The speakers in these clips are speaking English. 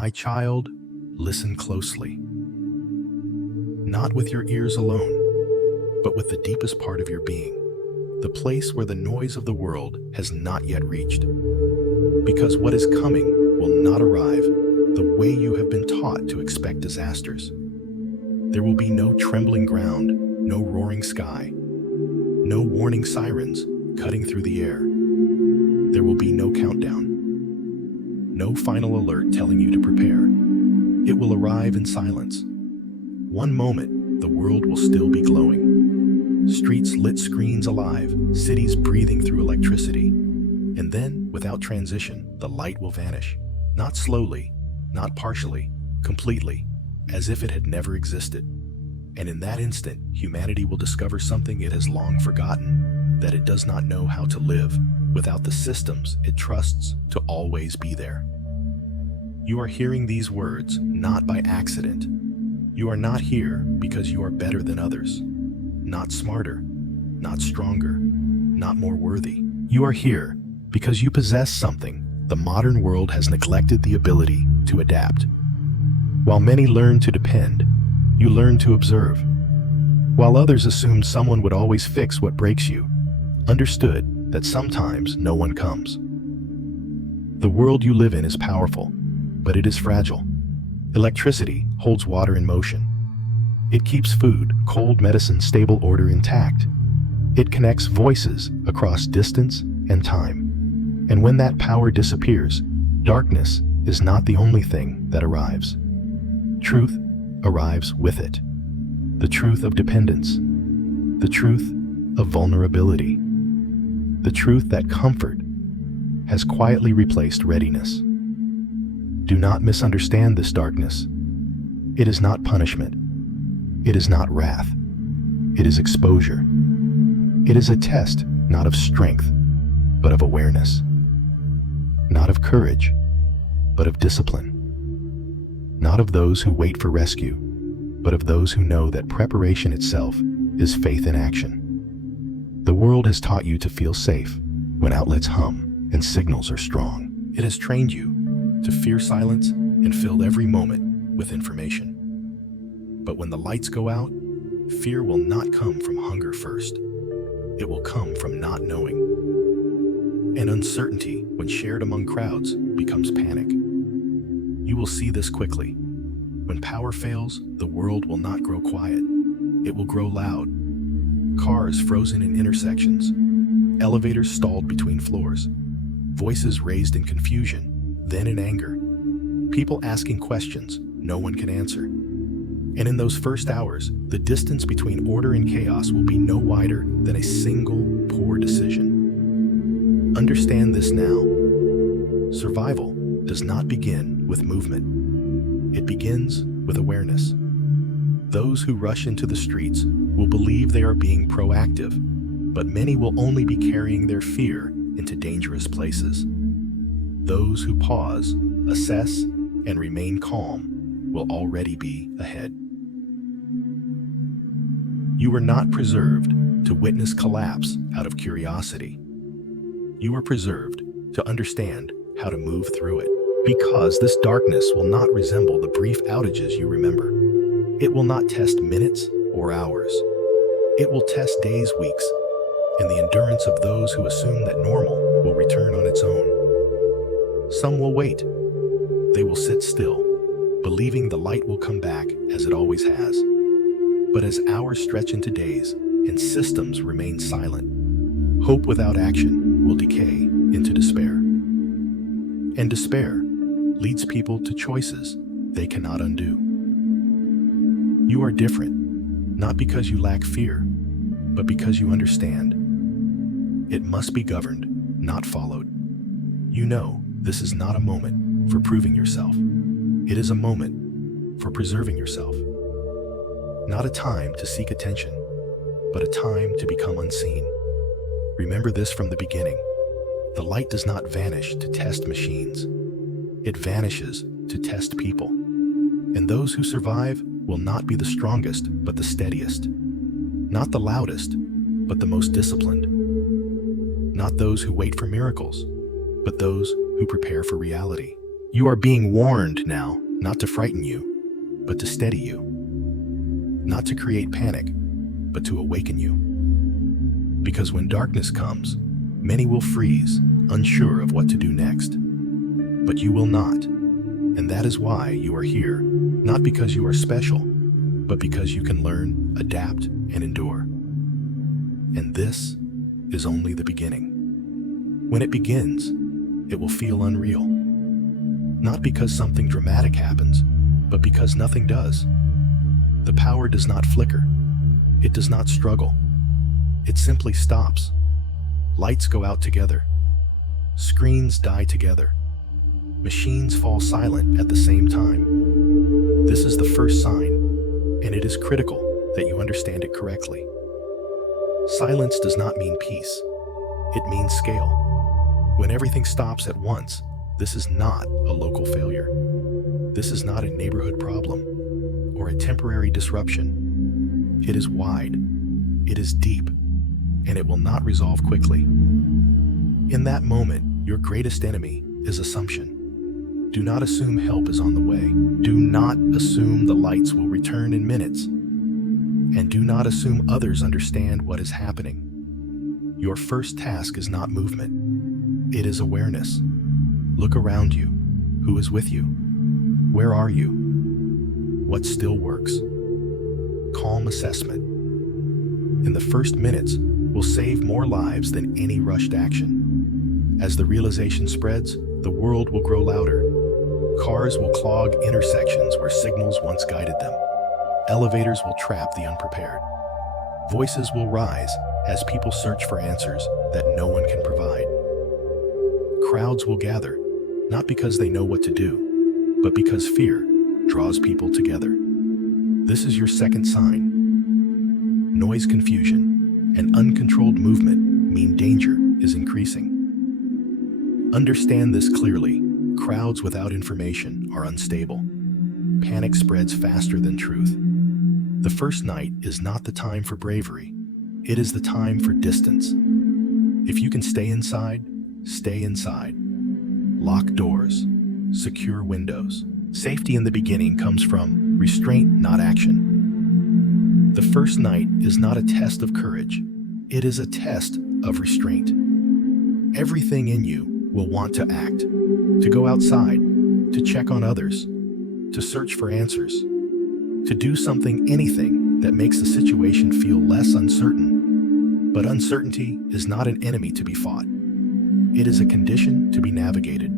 My child, listen closely. Not with your ears alone, but with the deepest part of your being, the place where the noise of the world has not yet reached. Because what is coming will not arrive the way you have been taught to expect disasters. There will be no trembling ground, no roaring sky, no warning sirens cutting through the air. There will be no countdown, no final alert telling you to prepare. It will arrive in silence. One moment, the world will still be glowing. Streets lit, screens alive, cities breathing through electricity. And then, without transition, the light will vanish. Not slowly, not partially, completely, as if it had never existed. And in that instant, humanity will discover something it has long forgotten, that it does not know how to live without the systems it trusts to always be there. You are hearing these words not by accident. You are not here because you are better than others, not smarter, not stronger, not more worthy. You are here because you possess something the modern world has neglected the ability to adapt. While many learn to depend, you learn to observe. While others assumed someone would always fix what breaks you, understood that sometimes no one comes. The world you live in is powerful, but it is fragile. Electricity holds water in motion. It keeps food, cold medicine, stable order intact. It connects voices across distance and time. And when that power disappears, darkness is not the only thing that arrives. Truth arrives with it. The truth of dependence. The truth of vulnerability. The truth that comfort has quietly replaced readiness. Do not misunderstand this darkness. It is not punishment. It is not wrath. It is exposure. It is a test, not of strength, but of awareness. Not of courage, but of discipline. Not of those who wait for rescue, but of those who know that preparation itself is faith in action. The world has taught you to feel safe when outlets hum and signals are strong. It has trained you to fear silence and fill every moment with information. But when the lights go out, fear will not come from hunger first. It will come from not knowing. And uncertainty, when shared among crowds, becomes panic. You will see this quickly. When power fails, the world will not grow quiet. It will grow loud. Cars frozen in intersections. Elevators stalled between floors. Voices raised in confusion, then in anger. People asking questions no one can answer. And in those first hours, the distance between order and chaos will be no wider than a single poor decision. Understand this now. Survival does not begin with movement. It begins with awareness. Those who rush into the streets will believe they are being proactive, but many will only be carrying their fear into dangerous places. Those who pause, assess, and remain calm will already be ahead. You were not preserved to witness collapse out of curiosity. You are preserved to understand how to move through it. Because this darkness will not resemble the brief outages you remember. It will not test minutes or hours. It will test days, weeks, and the endurance of those who assume that normal will return on its own. Some will wait. They will sit still, believing the light will come back as it always has. But as hours stretch into days and systems remain silent, hope without action will decay into despair. And despair leads people to choices they cannot undo. You are different, not because you lack fear, but because you understand. It must be governed, not followed. You know this is not a moment for proving yourself. It is a moment for preserving yourself. Not a time to seek attention, but a time to become unseen. Remember this from the beginning. The light does not vanish to test machines. It vanishes to test people. And those who survive will not be the strongest, but the steadiest. Not the loudest, but the most disciplined. Not those who wait for miracles, but those who prepare for reality. You are being warned now, not to frighten you, but to steady you. Not to create panic, but to awaken you. Because when darkness comes, many will freeze, unsure of what to do next. But you will not. And that is why you are here, not because you are special, but because you can learn, adapt, and endure. And this is only the beginning. When it begins, it will feel unreal. Not because something dramatic happens, but because nothing does. The power does not flicker. It does not struggle. It simply stops. Lights go out together. Screens die together. Machines fall silent at the same time. This is the first sign, and it is critical that you understand it correctly. Silence does not mean peace. It means scale. When everything stops at once, this is not a local failure. This is not a neighborhood problem or a temporary disruption. It is wide, it is deep, and it will not resolve quickly. In that moment, your greatest enemy is assumption. Do not assume help is on the way. Do not assume the lights will return in minutes. And do not assume others understand what is happening. Your first task is not movement. It is awareness. Look around you. Who is with you? Where are you? What still works? Calm assessment. In the first minutes, will save more lives than any rushed action. As the realization spreads, the world will grow louder. Cars will clog intersections where signals once guided them. Elevators will trap the unprepared. Voices will rise as people search for answers that no one can provide. Crowds will gather, not because they know what to do, but because fear draws people together. This is your second sign. Noise, confusion, and uncontrolled movement mean danger is increasing. Understand this clearly. Crowds without information are unstable. Panic spreads faster than truth. The first night is not the time for bravery. It is the time for distance. If you can stay inside, stay inside. Lock doors. Secure windows. Safety in the beginning comes from restraint, not action. The first night is not a test of courage. It is a test of restraint. Everything in you will want to act, to go outside, to check on others, to search for answers, to do something, anything that makes the situation feel less uncertain. But uncertainty is not an enemy to be fought. It is a condition to be navigated.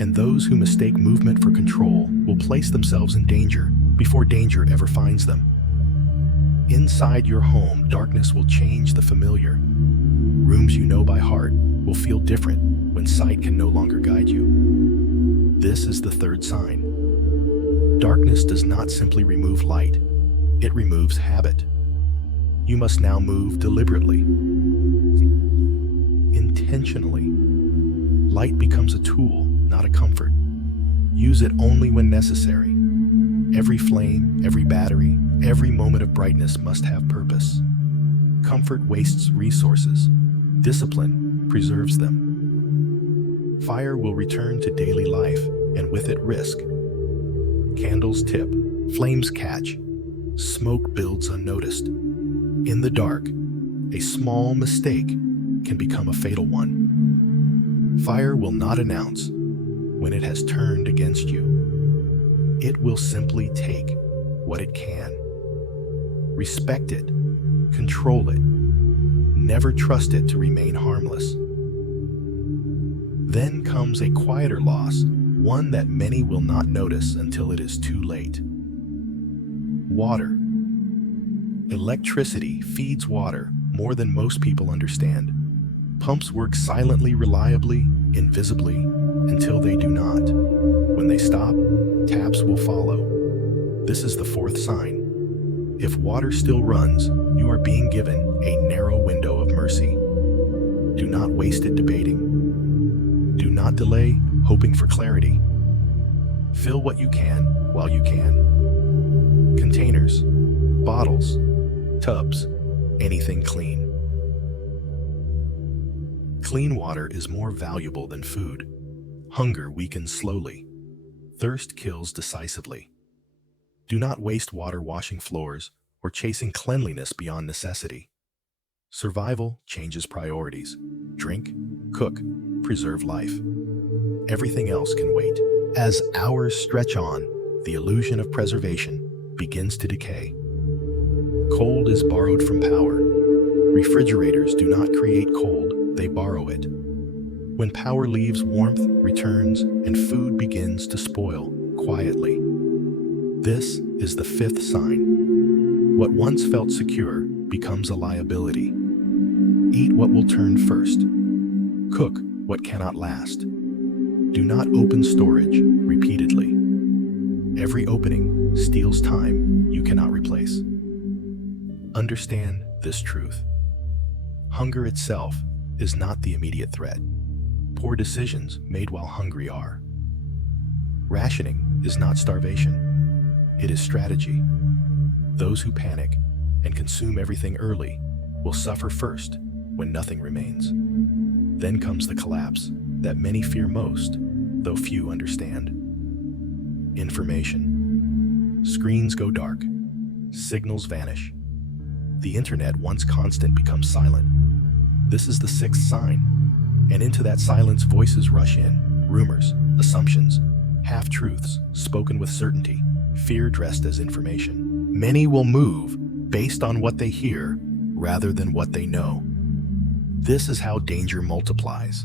And those who mistake movement for control will place themselves in danger before danger ever finds them. Inside your home, darkness will change the familiar. Rooms you know by heart will feel different when sight can no longer guide you. This is the third sign. Darkness does not simply remove light, it removes habit. You must now move deliberately, intentionally. Light becomes a tool, not a comfort. Use it only when necessary. Every flame, every battery, every moment of brightness must have purpose. Comfort wastes resources. Discipline preserves them. Fire will return to daily life, and with it risk. Candles tip, flames catch, smoke builds unnoticed. In the dark, a small mistake can become a fatal one. Fire will not announce when it has turned against you. It will simply take what it can. Respect it, control it, never trust it to remain harmless. Then comes a quieter loss, one that many will not notice until it is too late. Water. Electricity feeds water more than most people understand. Pumps work silently, reliably, invisibly, until they do not. When they stop, taps will follow. This is the fourth sign. If water still runs, you are being given a narrow window of mercy. Do not waste it debating. Do not delay hoping for clarity. Fill what you can while you can. Containers, bottles, tubs, anything clean. Clean water is more valuable than food. Hunger weakens slowly. Thirst kills decisively. Do not waste water washing floors or chasing cleanliness beyond necessity. Survival changes priorities. Drink, cook, preserve life. Everything else can wait. As hours stretch on, the illusion of preservation begins to decay. Cold is borrowed from power. Refrigerators do not create cold, they borrow it. When power leaves, warmth returns and food begins to spoil quietly. This is the fifth sign. What once felt secure becomes a liability. Eat what will turn first. Cook what cannot last. Do not open storage repeatedly. Every opening steals time you cannot replace. Understand this truth. Hunger itself is not the immediate threat. Poor decisions made while hungry are. Rationing is not starvation. It is strategy. Those who panic and consume everything early will suffer first when nothing remains. Then comes the collapse that many fear most, though few understand. Information. Screens go dark. Signals vanish. The internet, once constant, becomes silent. This is the sixth sign. And into that silence, voices rush in. Rumors, assumptions, half-truths spoken with certainty, fear dressed as information. Many will move based on what they hear rather than what they know. This is how danger multiplies.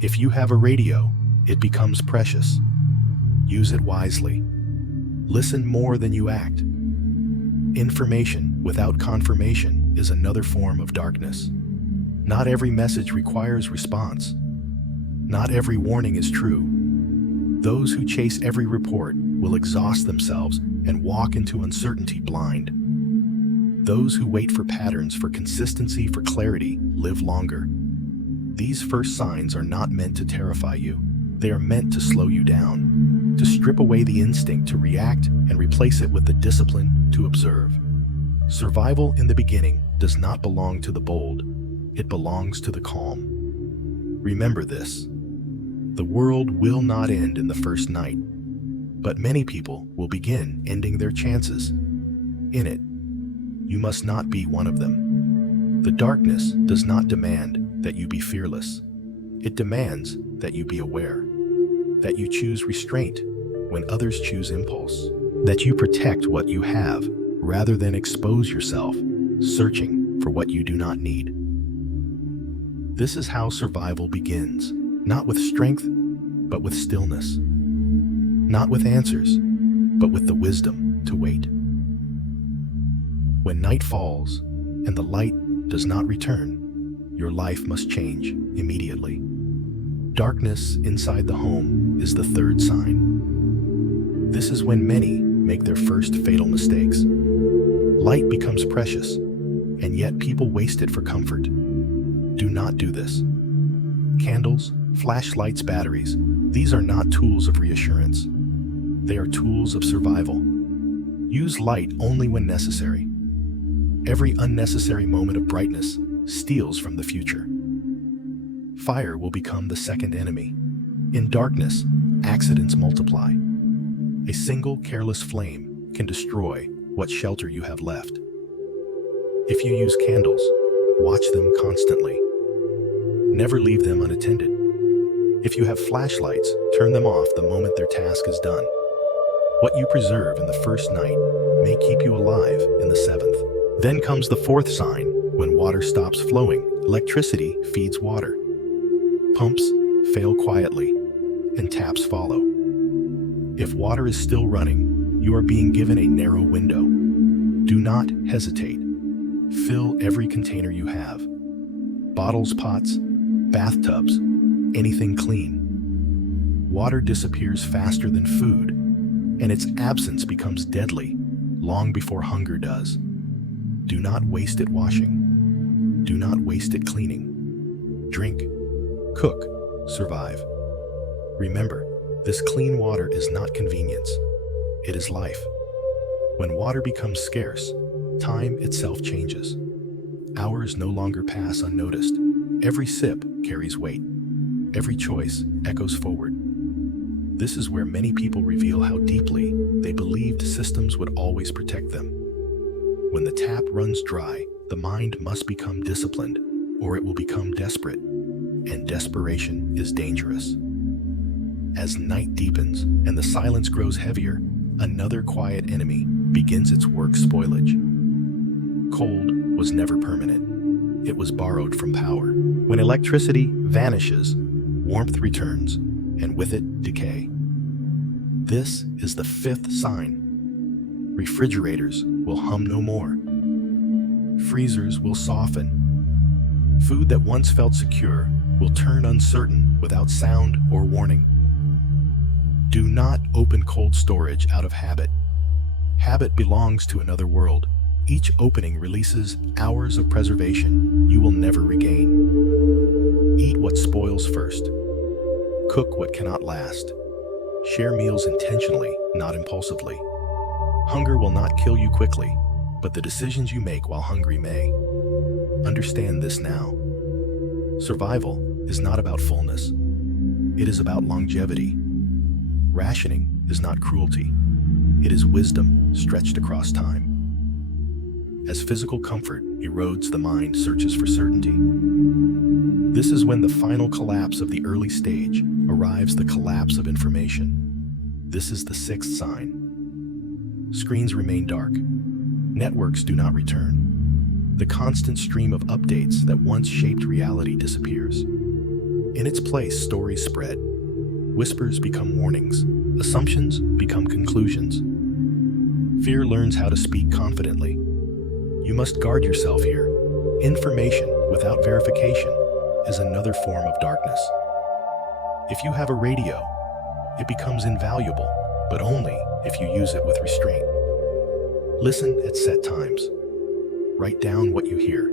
If you have a radio, it becomes precious. Use it wisely. Listen more than you act. Information without confirmation is another form of darkness. Not every message requires response. Not every warning is true. Those who chase every report will exhaust themselves and walk into uncertainty blind. Those who wait for patterns, for consistency, for clarity, live longer. These first signs are not meant to terrify you. They are meant to slow you down, to strip away the instinct to react and replace it with the discipline to observe. Survival in the beginning does not belong to the bold. It belongs to the calm. Remember this. The world will not end in the first night, but many people will begin ending their chances in it. You must not be one of them. The darkness does not demand that you be fearless. It demands that you be aware, that you choose restraint when others choose impulse, that you protect what you have rather than expose yourself, searching for what you do not need. This is how survival begins, not with strength, but with stillness. Not with answers, but with the wisdom to wait. When night falls and the light does not return, your life must change immediately. Darkness inside the home is the third sign. This is when many make their first fatal mistakes. Light becomes precious, and yet people waste it for comfort. Do not do this. Candles, flashlights, batteries, these are not tools of reassurance. They are tools of survival. Use light only when necessary. Every unnecessary moment of brightness steals from the future. Fire will become the second enemy. In darkness, accidents multiply. A single careless flame can destroy what shelter you have left. If you use candles, watch them constantly. Never leave them unattended. If you have flashlights, turn them off the moment their task is done. What you preserve in the first night may keep you alive in the seventh. Then comes the fourth sign, when water stops flowing. Electricity feeds water. Pumps fail quietly, and taps follow. If water is still running, you are being given a narrow window. Do not hesitate. Fill every container you have. Bottles, pots, bathtubs, anything clean. Water disappears faster than food, and its absence becomes deadly long before hunger does. Do not waste it washing. Do not waste it cleaning. Drink, cook, survive. Remember, this clean water is not convenience. It is life. When water becomes scarce, time itself changes. Hours no longer pass unnoticed. Every sip carries weight. every choice echoes forward. This is where many people reveal how deeply they believed systems would always protect them. When the tap runs dry, the mind must become disciplined, or it will become desperate, and desperation is dangerous. As night deepens and the silence grows heavier, another quiet enemy begins its work spoilage. Cold was never permanent. It was borrowed from power. When electricity vanishes, warmth returns, and with it, decay. This is the fifth sign. Refrigerators will hum no more. Freezers will soften. Food that once felt secure will turn uncertain without sound or warning. Do not open cold storage out of habit. Habit belongs to another world. Each opening releases hours of preservation you will never regain. Eat what spoils first. Cook what cannot last. Share meals intentionally, not impulsively. Hunger will not kill you quickly, but the decisions you make while hungry may. Understand this now. Survival is not about fullness. It is about longevity. Rationing is not cruelty. It is wisdom stretched across time. As physical comfort erodes, the mind searches for certainty. This is when the final collapse of the early stage arrives, the collapse of information. This is the sixth sign. Screens remain dark. Networks do not return. The constant stream of updates that once shaped reality disappears. In its place, stories spread. Whispers become warnings. Assumptions become conclusions. Fear learns how to speak confidently. You must guard yourself here. Information without verification is another form of darkness. If you have a radio, it becomes invaluable, but only if you use it with restraint. Listen at set times. Write down what you hear.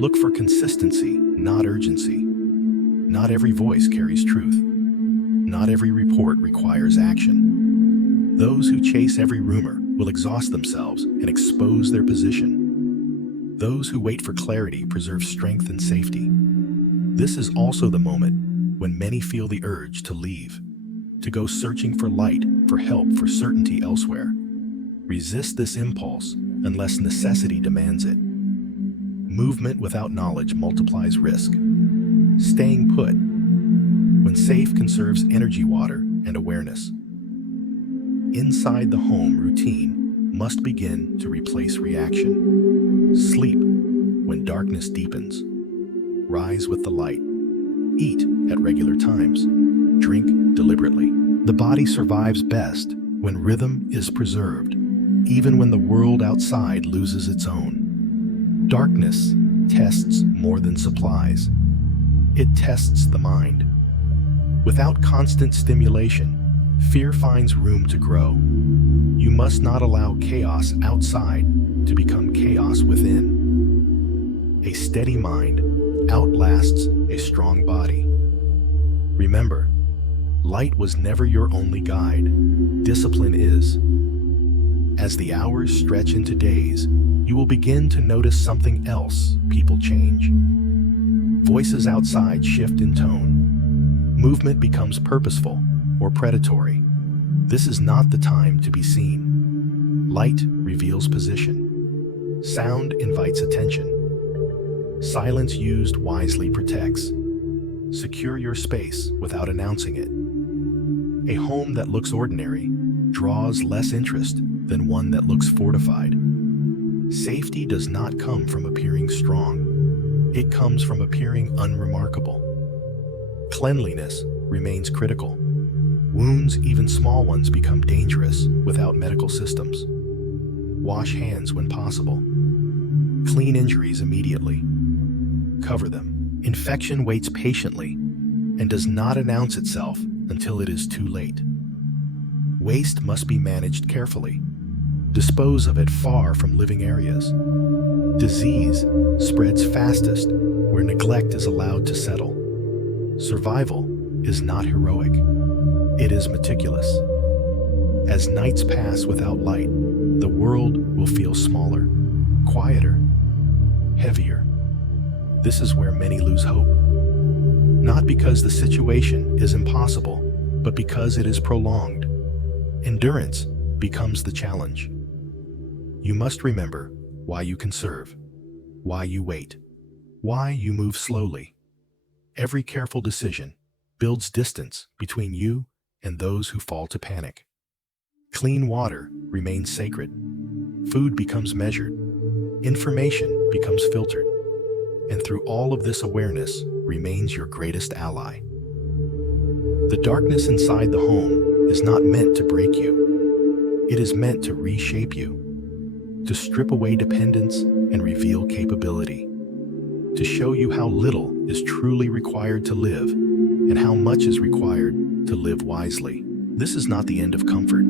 Look for consistency, not urgency. Not every voice carries truth. Not every report requires action. Those who chase every rumor will exhaust themselves and expose their position. Those who wait for clarity preserve strength and safety. This is also the moment when many feel the urge to leave, to go searching for light, for help, for certainty elsewhere. Resist this impulse unless necessity demands it. Movement without knowledge multiplies risk. Staying put, when safe, conserves energy, water, and awareness. Inside the home, routine must begin to replace reaction. Sleep when darkness deepens. Rise with the light. Eat at regular times. Drink deliberately. The body survives best when rhythm is preserved, even when the world outside loses its own. Darkness tests more than supplies. It tests the mind. Without constant stimulation, fear finds room to grow. You must not allow chaos outside to become chaos within. A steady mind outlasts a strong body. Remember, light was never your only guide. Discipline is. As the hours stretch into days, you will begin to notice something else. People change. Voices outside shift in tone. Movement becomes purposeful or predatory. This is not the time to be seen. Light reveals position. Sound invites attention. Silence used wisely protects. Secure your space without announcing it. A home that looks ordinary draws less interest than one that looks fortified. Safety does not come from appearing strong. It comes from appearing unremarkable. Cleanliness remains critical. Wounds, even small ones, become dangerous without medical systems. Wash hands when possible. Clean injuries immediately. Cover them. Infection waits patiently and does not announce itself until it is too late. Waste must be managed carefully. Dispose of it far from living areas. Disease spreads fastest where neglect is allowed to settle. Survival is not heroic. It is meticulous. As nights pass without light, the world will feel smaller, quieter, heavier. This is where many lose hope. not because the situation is impossible, but because it is prolonged. Endurance becomes the challenge. You must remember why you conserve, why you wait, why you move slowly. Every careful decision builds distance between you and those who fall to panic. Clean water remains sacred. Food becomes measured. Information becomes filtered. And through all of this, awareness remains your greatest ally. The darkness inside the home is not meant to break you. It is meant to reshape you, to strip away dependence and reveal capability, to show you how little is truly required to live and how much is required to live wisely. This is not the end of comfort.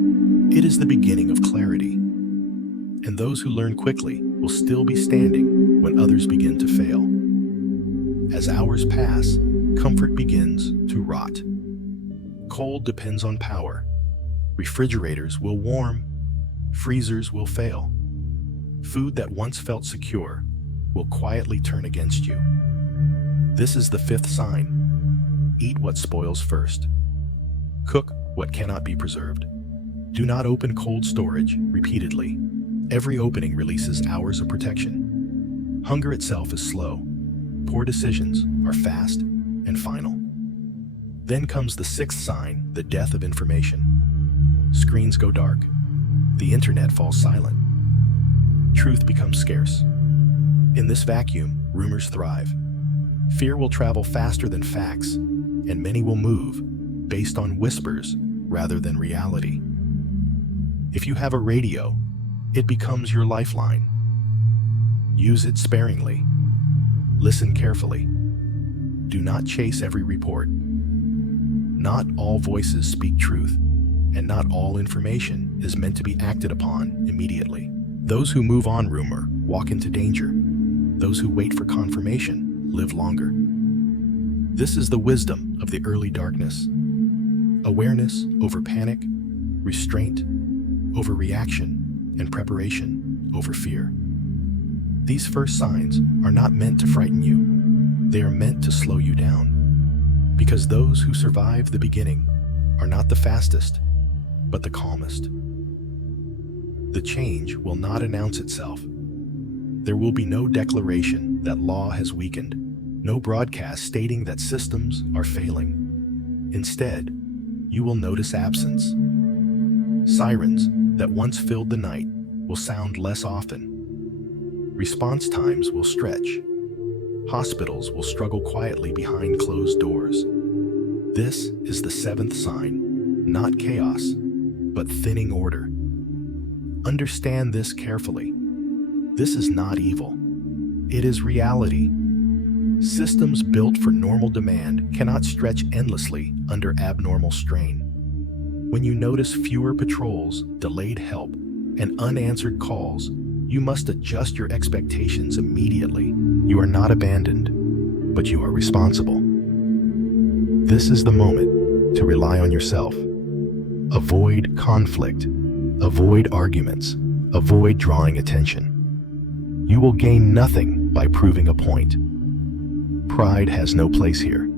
It is the beginning of clarity. And those who learn quickly will still be standing when others begin to fail. As hours pass, comfort begins to rot. Cold depends on power. Refrigerators will warm. Freezers will fail. Food that once felt secure will quietly turn against you. This is the fifth sign. Eat what spoils first. Cook what cannot be preserved. Do not open cold storage repeatedly. Every opening releases hours of protection. Hunger itself is slow. Poor decisions are fast and final. Then comes the sixth sign, the death of information. Screens go dark. The internet falls silent. Truth becomes scarce. In this vacuum, rumors thrive. Fear will travel faster than facts, and many will move based on whispers rather than reality. If you have a radio, it becomes your lifeline. Use it sparingly. Listen carefully. Do not chase every report. Not all voices speak truth, and not all information is meant to be acted upon immediately. Those who move on rumor walk into danger. Those who wait for confirmation live longer. This is the wisdom of the early darkness. Awareness over panic, restraint over reaction, and preparation over fear. These first signs are not meant to frighten you. They are meant to slow you down. Because those who survive the beginning are not the fastest, but the calmest. The change will not announce itself. There will be no declaration that law has weakened, no broadcast stating that systems are failing. Instead, you will notice absence. Sirens that once filled the night will sound less often. Response times will stretch. Hospitals will struggle quietly behind closed doors. This is the seventh sign, not chaos, but thinning order. Understand this carefully. This is not evil. It is reality. Systems built for normal demand cannot stretch endlessly under abnormal strain. When you notice fewer patrols, delayed help, and unanswered calls, you must adjust your expectations immediately. You are not abandoned, but you are responsible. This is the moment to rely on yourself. Avoid conflict. Avoid arguments. Avoid drawing attention. You will gain nothing by proving a point. Pride has no place here.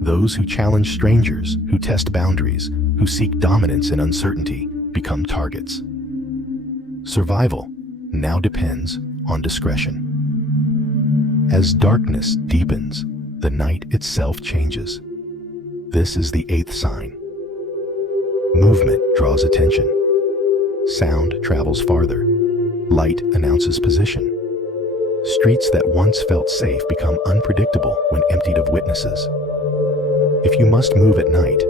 Those who challenge strangers, who test boundaries, who seek dominance in uncertainty, become targets. Survival now depends on discretion. As darkness deepens, the night itself changes. This is the eighth sign. Movement draws attention. Sound travels farther. Light announces position. Streets that once felt safe become unpredictable when emptied of witnesses. If you must move at night,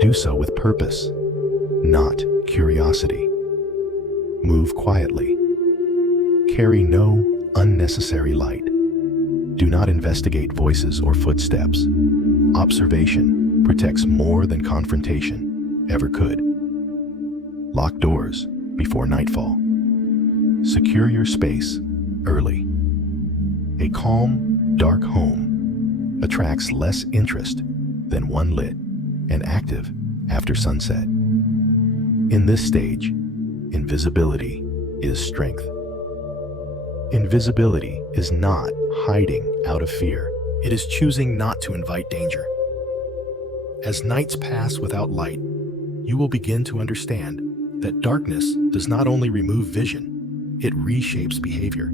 do so with purpose, not curiosity. Move quietly. Carry no unnecessary light. Do not investigate voices or footsteps. Observation protects more than confrontation ever could. Lock doors before nightfall. Secure your space early. A calm, dark home attracts less interest than one lit and active after sunset. In this stage, invisibility is strength. Invisibility is not hiding out of fear. It is choosing not to invite danger. As nights pass without light, you will begin to understand that darkness does not only remove vision, it reshapes behavior.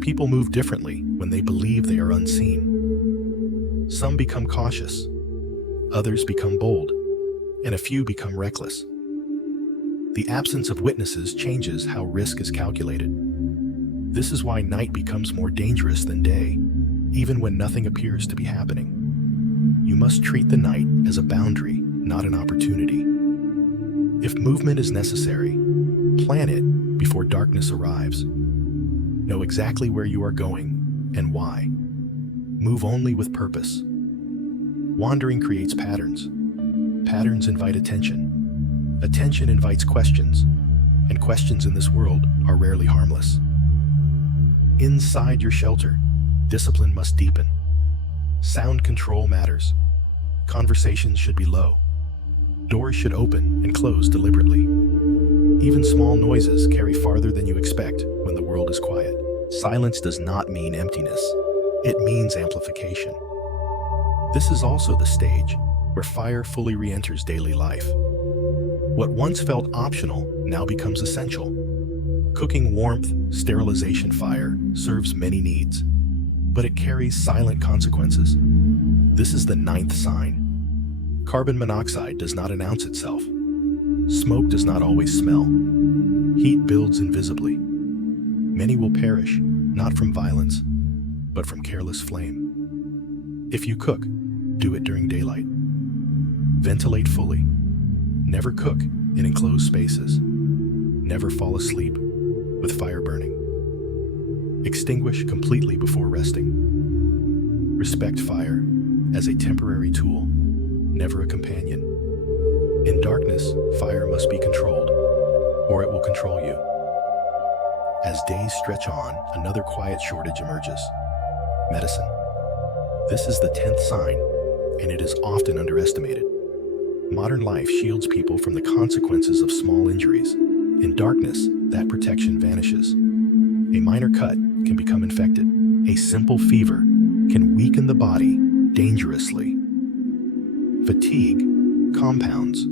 People move differently when they believe they are unseen. Some become cautious, others become bold, and a few become reckless. The absence of witnesses changes how risk is calculated. This is why night becomes more dangerous than day, even when nothing appears to be happening. You must treat the night as a boundary, not an opportunity. If movement is necessary, plan it before darkness arrives. Know exactly where you are going and why. Move only with purpose. Wandering creates patterns. Patterns invite attention. Attention invites questions, and questions in this world are rarely harmless. Inside your shelter, discipline must deepen. Sound control matters. Conversations should be low. Doors should open and close deliberately. Even small noises carry farther than you expect when the world is quiet. Silence does not mean emptiness. It means amplification. This is also the stage where fire fully re-enters daily life. What once felt optional now becomes essential. Cooking warmth, sterilization fire serves many needs, but it carries silent consequences. This is the 9th sign. Carbon monoxide does not announce itself. Smoke does not always smell. Heat builds invisibly. Many will perish, not from violence, but from careless flame. If you cook, do it during daylight. Ventilate fully. Never cook in enclosed spaces. Never fall asleep with fire burning. Extinguish completely before resting. Respect fire as a temporary tool, never a companion. In darkness, fire must be controlled, or it will control you. As days stretch on, another quiet shortage emerges. Medicine. This is the 10th sign, and it is often underestimated. Modern life shields people from the consequences of small injuries. In darkness, that protection vanishes. A minor cut can become infected. A simple fever can weaken the body dangerously. Fatigue compounds.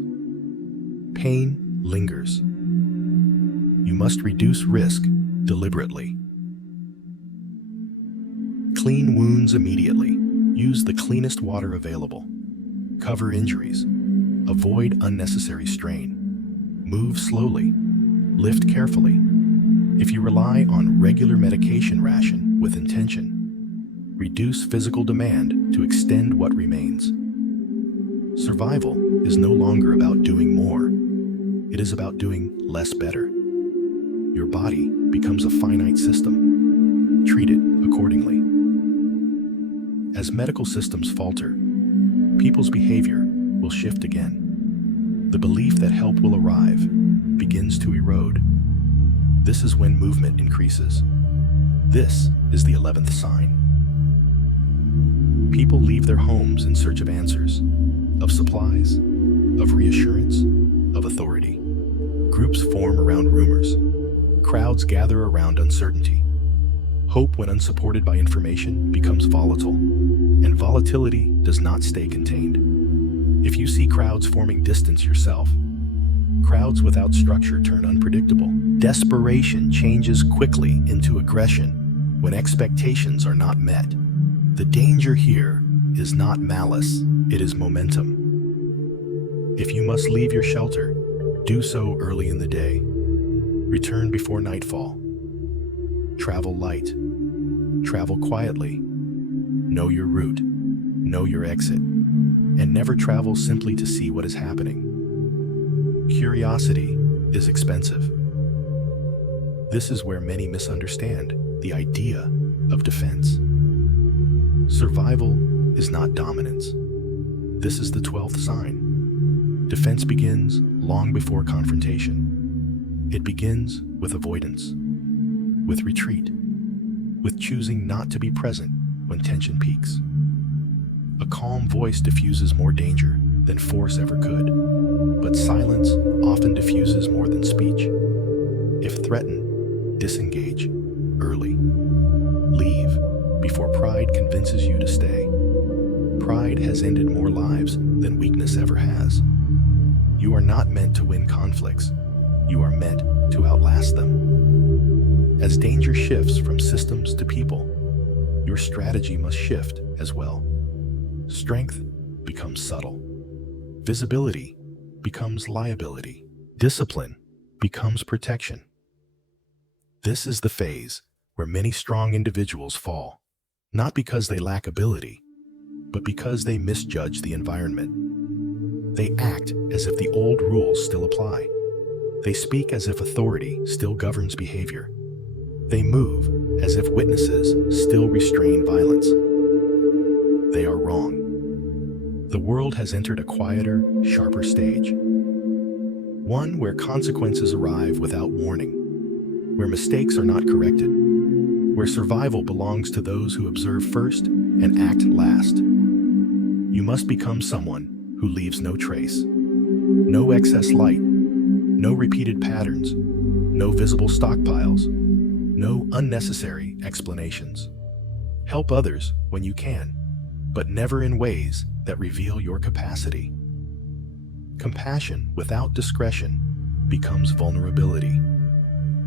Pain lingers. You must reduce risk deliberately. Clean wounds immediately. Use the cleanest water available. Cover injuries. Avoid unnecessary strain. Move slowly. Lift carefully. If you rely on regular medication, ration with intention. Reduce physical demand to extend what remains. Survival is no longer about doing more. It is about doing less better. Your body becomes a finite system. Treat it accordingly. As medical systems falter, people's behavior will shift again. The belief that help will arrive begins to erode. This is when movement increases. This is the 11th sign. People leave their homes in search of answers, of supplies, of reassurance, of authority. Groups form around rumors. Crowds gather around uncertainty. Hope, when unsupported by information, becomes volatile, and volatility does not stay contained. If you see crowds forming, distance yourself. Crowds without structure turn unpredictable. Desperation changes quickly into aggression when expectations are not met. The danger here is not malice, it is momentum. If you must leave your shelter, do so early in the day. Return before nightfall. Travel light. Travel quietly. Know your route. Know your exit. And never travel simply to see what is happening. Curiosity is expensive. This is where many misunderstand the idea of defense. Survival is not dominance. This is the 12th sign. Defense begins long before confrontation. It begins with avoidance, with retreat, with choosing not to be present when tension peaks. A calm voice diffuses more danger than force ever could, but silence often diffuses more than speech. If threatened, disengage early. Leave before pride convinces you to stay. Pride has ended more lives than weakness ever has. You are not meant to win conflicts. You are meant to outlast them. As danger shifts from systems to people, your strategy must shift as well. Strength becomes subtle. Visibility becomes liability. Discipline becomes protection. This is the phase where many strong individuals fall, not because they lack ability, but because they misjudge the environment. They act as if the old rules still apply. They speak as if authority still governs behavior. They move as if witnesses still restrain violence. They are wrong. The world has entered a quieter, sharper stage. One where consequences arrive without warning, where mistakes are not corrected, where survival belongs to those who observe first and act last. You must become someone who leaves no trace. No excess light, no repeated patterns, no visible stockpiles, no unnecessary explanations. Help others when you can, but never in ways that reveal your capacity. Compassion without discretion becomes vulnerability.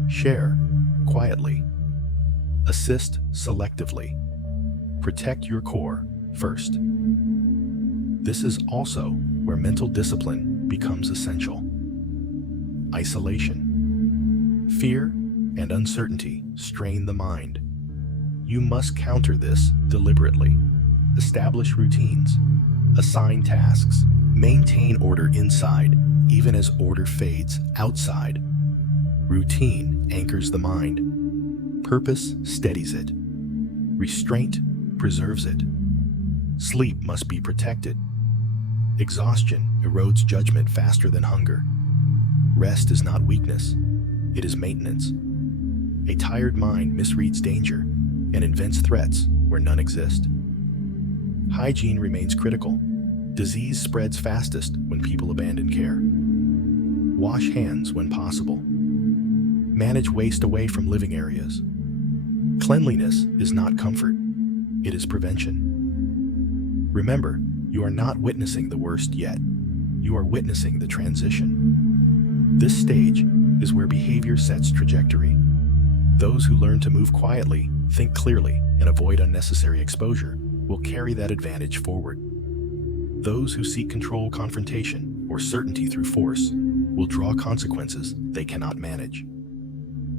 Share quietly. Assist selectively. Protect your core first. This is also where mental discipline becomes essential. Isolation. Fear and uncertainty strain the mind. You must counter this deliberately. Establish routines. Assign tasks. Maintain order inside, even as order fades outside. Routine anchors the mind. Purpose steadies it. Restraint preserves it. Sleep must be protected. Exhaustion erodes judgment faster than hunger. Rest is not weakness, it is maintenance. A tired mind misreads danger and invents threats where none exist. Hygiene remains critical. Disease spreads fastest when people abandon care. Wash hands when possible. Manage waste away from living areas. Cleanliness is not comfort, it is prevention. Remember, you are not witnessing the worst yet. You are witnessing the transition. This stage is where behavior sets trajectory. Those who learn to move quietly, think clearly, and avoid unnecessary exposure will carry that advantage forward. Those who seek control, confrontation, or certainty through force will draw consequences they cannot manage.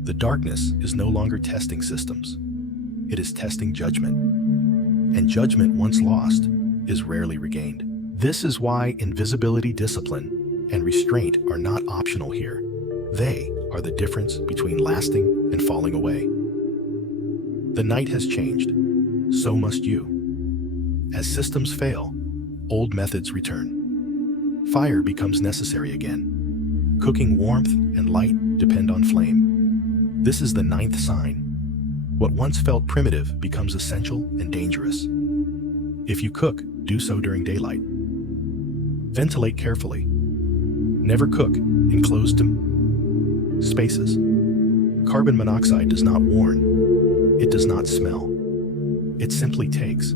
The darkness is no longer testing systems. It is testing judgment. And judgment once lost is rarely regained. This is why invisibility, discipline, and restraint are not optional here. They are the difference between lasting and falling away. The night has changed. So must you. As systems fail, old methods return. Fire becomes necessary again. Cooking warmth and light depend on flame. This is the ninth sign. What once felt primitive becomes essential and dangerous. If you cook, do so during daylight. Ventilate carefully. Never cook in closed spaces. Carbon monoxide does not warn. It does not smell. It simply takes.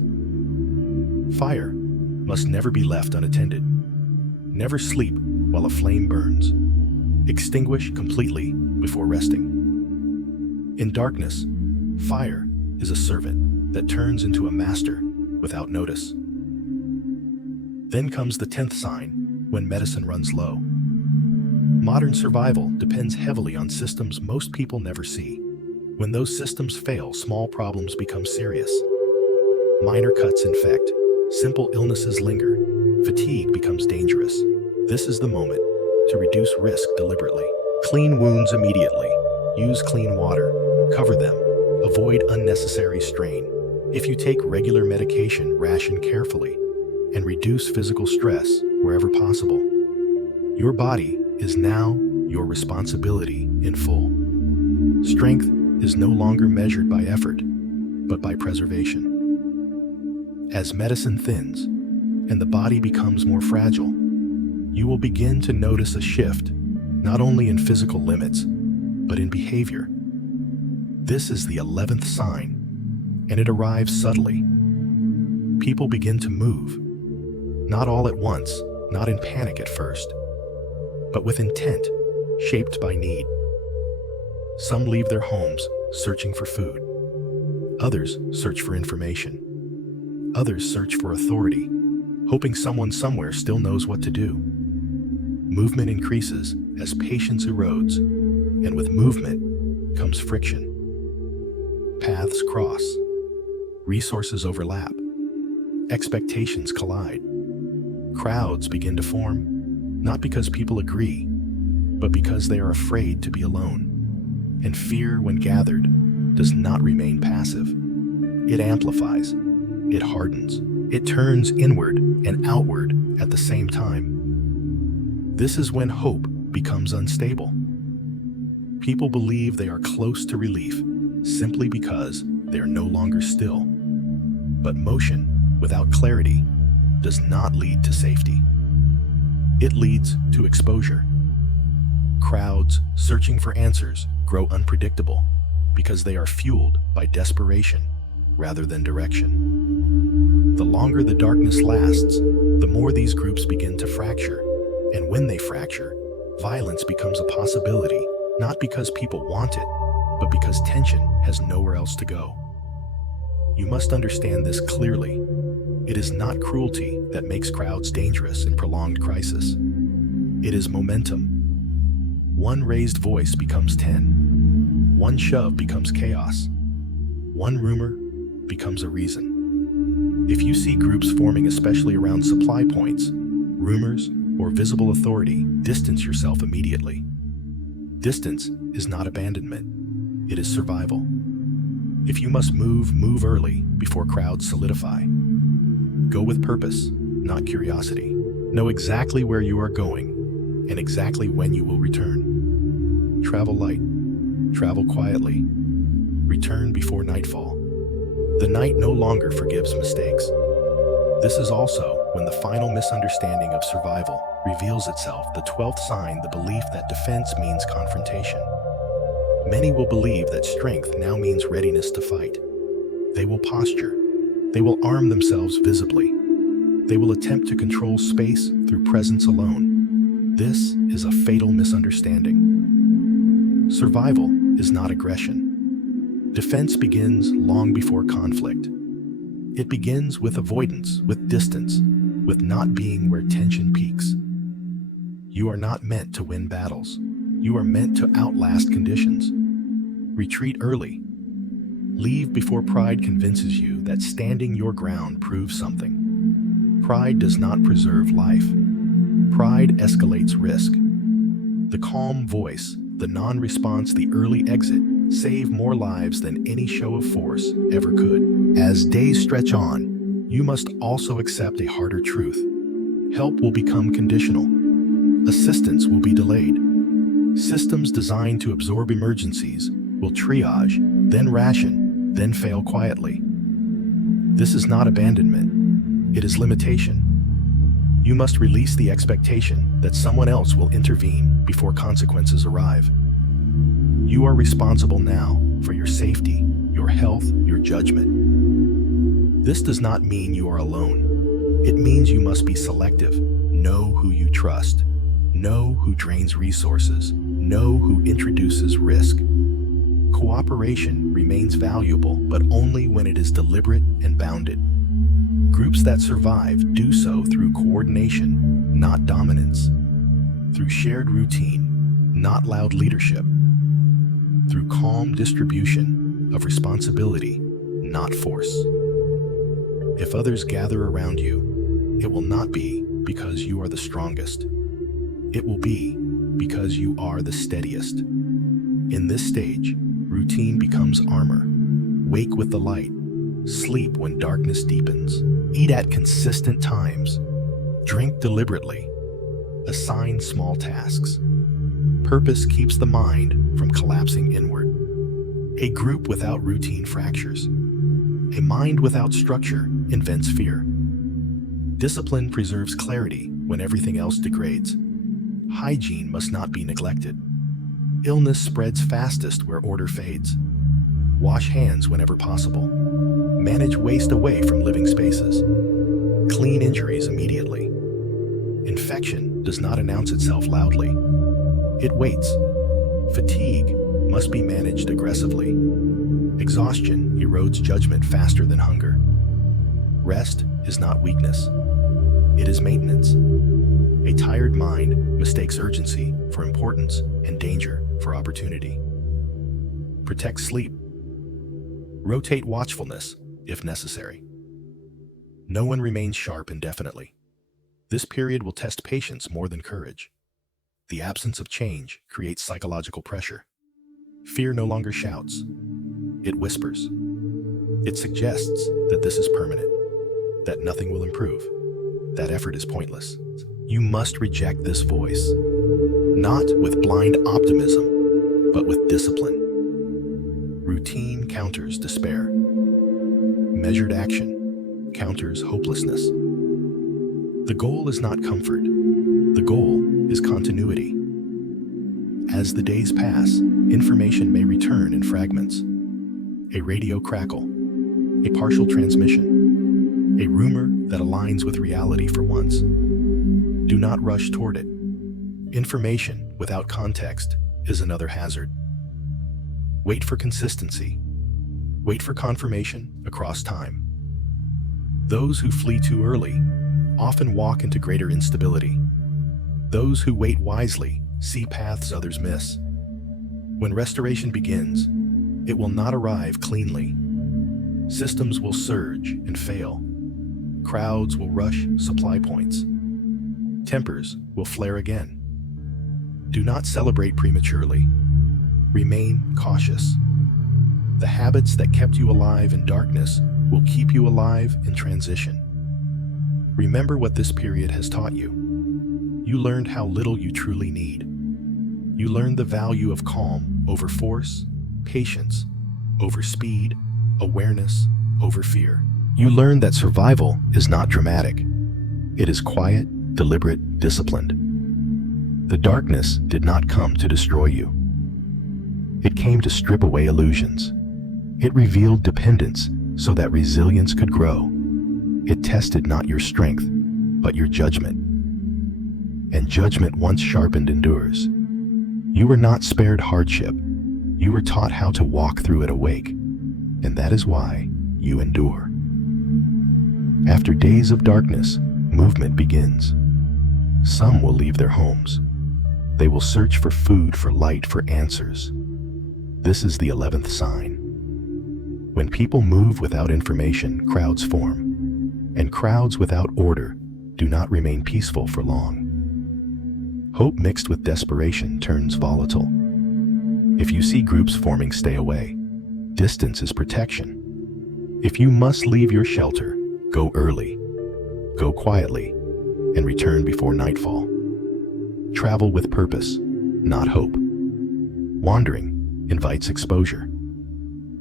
Fire must never be left unattended. Never sleep while a flame burns. Extinguish completely before resting. In darkness, fire is a servant that turns into a master without notice. Then comes the 10th sign, when medicine runs low. Modern survival depends heavily on systems most people never see. When those systems fail, small problems become serious. Minor cuts infect. Simple illnesses linger. Fatigue becomes dangerous. This is the moment to reduce risk deliberately. Clean wounds immediately. Use clean water. Cover them. Avoid unnecessary strain. If you take regular medication, ration carefully and reduce physical stress wherever possible. Your body is now your responsibility in full. Strength is no longer measured by effort, but by preservation. As medicine thins and the body becomes more fragile, you will begin to notice a shift, not only in physical limits, but in behavior. This is the 11th sign, and it arrives subtly. People begin to move, not all at once, not in panic at first, but with intent, shaped by need. Some leave their homes searching for food. Others search for information. Others search for authority, hoping someone somewhere still knows what to do. Movement increases as patience erodes, and with movement comes friction. Paths cross, resources overlap, expectations collide. Crowds begin to form, not because people agree, but because they are afraid to be alone. And fear, when gathered, does not remain passive. It amplifies, it hardens, it turns inward and outward at the same time. This is when hope becomes unstable. People believe they are close to relief simply because they are no longer still. But motion without clarity does not lead to safety. It leads to exposure. Crowds searching for answers grow unpredictable because they are fueled by desperation rather than direction. The longer the darkness lasts, the more these groups begin to fracture. And when they fracture, violence becomes a possibility, not because people want it, but because tension has nowhere else to go. You must understand this clearly. It is not cruelty that makes crowds dangerous in prolonged crisis. It is momentum. One raised voice becomes 10. One shove becomes chaos. One rumor becomes a reason. If you see groups forming especially around supply points, rumors, or visible authority, distance yourself immediately. Distance is not abandonment. It is survival. If you must move, move early before crowds solidify. Go with purpose, not curiosity. Know exactly where you are going and exactly when you will return. Travel light. Travel quietly. Return before nightfall. The night no longer forgives mistakes. This is also when the final misunderstanding of survival reveals itself, the 12th sign, the belief that defense means confrontation. Many will believe that strength now means readiness to fight. They will posture. They will arm themselves visibly. They will attempt to control space through presence alone. This is a fatal misunderstanding. Survival is not aggression. Defense begins long before conflict. It begins with avoidance, with distance, with not being where tension peaks. You are not meant to win battles. You are meant to outlast conditions. Retreat early. Leave before pride convinces you that standing your ground proves something. Pride does not preserve life. Pride escalates risk. The calm voice, the non-response, the early exit save more lives than any show of force ever could. As days stretch on, you must also accept a harder truth. Help will become conditional. Assistance will be delayed. Systems designed to absorb emergencies will triage, then ration, then fail quietly. This is not abandonment. It is limitation. You must release the expectation that someone else will intervene before consequences arrive. You are responsible now for your safety, your health, your judgment. This does not mean you are alone. It means you must be selective. Know who you trust. Know who drains resources. Know who introduces risk. Cooperation remains valuable, but only when it is deliberate and bounded. Groups that survive do so through coordination, not dominance. Through shared routine, not loud leadership. Through calm distribution of responsibility, not force. If others gather around you, it will not be because you are the strongest. It will be because you are the steadiest. In this stage, routine becomes armor. Wake with the light. Sleep when darkness deepens. Eat at consistent times. Drink deliberately. Assign small tasks. Purpose keeps the mind from collapsing inward. A group without routine fractures. A mind without structure invents fear. Discipline preserves clarity when everything else degrades. Hygiene must not be neglected. Illness spreads fastest where order fades. Wash hands whenever possible. Manage waste away from living spaces. Clean injuries immediately. Infection does not announce itself loudly. It waits. Fatigue must be managed aggressively. Exhaustion erodes judgment faster than hunger. Rest is not weakness. It is maintenance. A tired mind mistakes urgency for importance and danger for opportunity. Protect sleep. Rotate watchfulness if necessary. No one remains sharp indefinitely. This period will test patience more than courage. The absence of change creates psychological pressure. Fear no longer shouts. It whispers. It suggests that this is permanent, that nothing will improve, that effort is pointless. You must reject this voice, not with blind optimism, but with discipline. Routine counters despair. Measured action counters hopelessness. The goal is not comfort. The goal is continuity. As the days pass, information may return in fragments. A radio crackle, a partial transmission, a rumor that aligns with reality for once. Do not rush toward it. Information without context is another hazard. Wait for consistency. Wait for confirmation across time. Those who flee too early often walk into greater instability. Those who wait wisely see paths others miss. When restoration begins, it will not arrive cleanly. Systems will surge and fail. Crowds will rush supply points. Tempers will flare again. Do not celebrate prematurely. Remain cautious. The habits that kept you alive in darkness will keep you alive in transition. Remember what this period has taught you. You learned how little you truly need. You learned the value of calm over force, patience over speed, awareness over fear. You learned that survival is not dramatic. It is quiet, deliberate, disciplined. The darkness did not come to destroy you. It came to strip away illusions. It revealed dependence so that resilience could grow. It tested not your strength, but your judgment. And judgment once sharpened endures. You were not spared hardship. You were taught how to walk through it awake. And that is why you endure. After days of darkness, movement begins. Some will leave their homes. They will search for food, for light, for answers. This is the 11th sign. When people move without information, crowds form. And crowds without order do not remain peaceful for long. Hope mixed with desperation turns volatile. If you see groups forming, stay away. Distance is protection. If you must leave your shelter, go early, go quietly, and return before nightfall. Travel with purpose, not hope. Wandering invites exposure.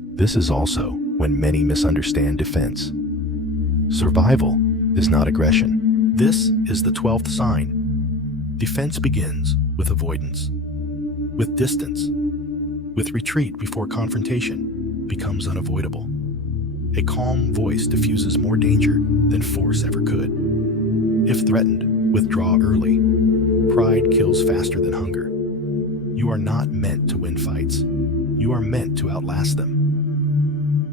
This is also when many misunderstand defense. Survival is not aggression. This is the 12th sign. Defense begins with avoidance, with distance, with retreat before confrontation becomes unavoidable. A calm voice diffuses more danger than force ever could. If threatened, withdraw early. Pride kills faster than hunger. You are not meant to win fights. You are meant to outlast them.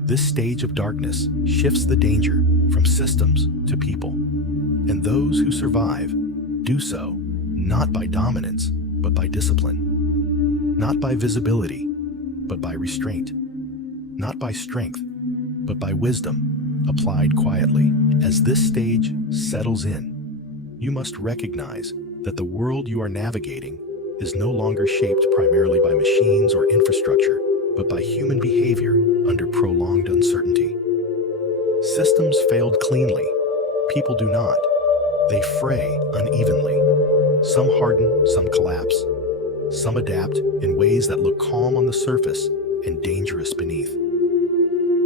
This stage of darkness shifts the danger from systems to people. And those who survive do so not by dominance, but by discipline. Not by visibility, but by restraint. Not by strength, but by wisdom applied quietly. As this stage settles in, you must recognize that the world you are navigating is no longer shaped primarily by machines or infrastructure, but by human behavior under prolonged uncertainty. Systems failed cleanly. People do not. They fray unevenly. Some harden, some collapse. Some adapt in ways that look calm on the surface and dangerous beneath.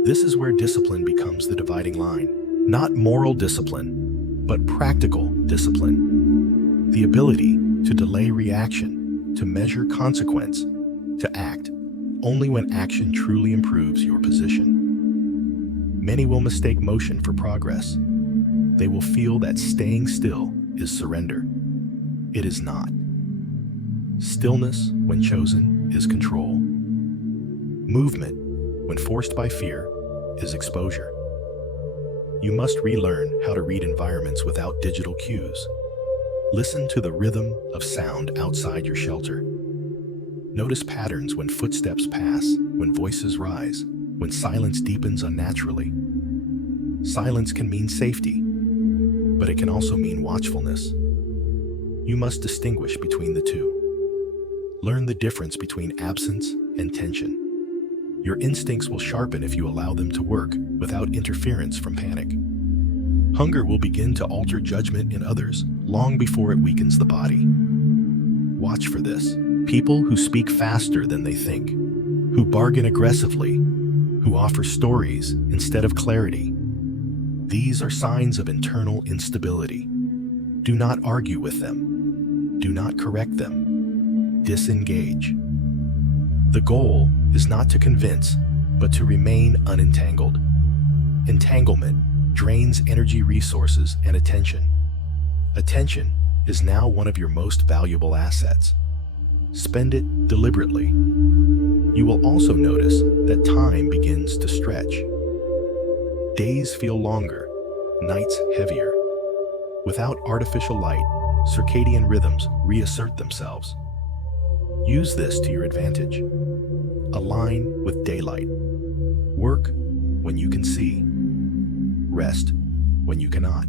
This is where discipline becomes the dividing line. Not moral discipline, but practical discipline. The ability to delay reaction, to measure consequence, to act only when action truly improves your position. Many will mistake motion for progress. They will feel that staying still is surrender. It is not. Stillness, when chosen, is control. Movement, when forced by fear, is exposure. You must relearn how to read environments without digital cues. Listen to the rhythm of sound outside your shelter. Notice patterns when footsteps pass, when voices rise, when silence deepens unnaturally. Silence can mean safety, but it can also mean watchfulness. You must distinguish between the two. Learn the difference between absence and tension. Your instincts will sharpen if you allow them to work without interference from panic. Hunger will begin to alter judgment in others long before it weakens the body. Watch for this. People who speak faster than they think, who bargain aggressively, who offer stories instead of clarity. These are signs of internal instability. Do not argue with them. Do not correct them. Disengage. The goal is not to convince, but to remain unentangled. Entanglement drains energy resources and attention. Attention is now one of your most valuable assets. Spend it deliberately. You will also notice that time begins to stretch. Days feel longer, nights heavier. Without artificial light, circadian rhythms reassert themselves. Use this to your advantage. Align with daylight. Work when you can see. Rest when you cannot.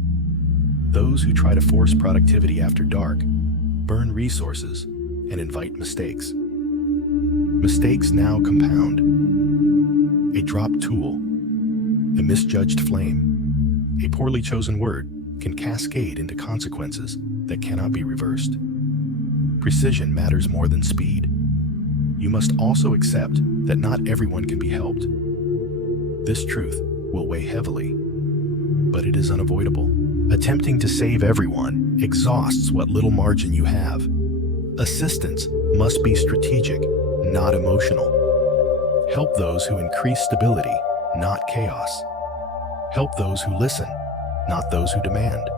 Those who try to force productivity after dark burn resources and invite mistakes. Mistakes now compound. A dropped tool, a misjudged flame, a poorly chosen word can cascade into consequences that cannot be reversed. Precision matters more than speed. You must also accept that not everyone can be helped. This truth will weigh heavily, but it is unavoidable. Attempting to save everyone exhausts what little margin you have. Assistance must be strategic, not emotional. Help those who increase stability, not chaos. Help those who listen, not those who demand.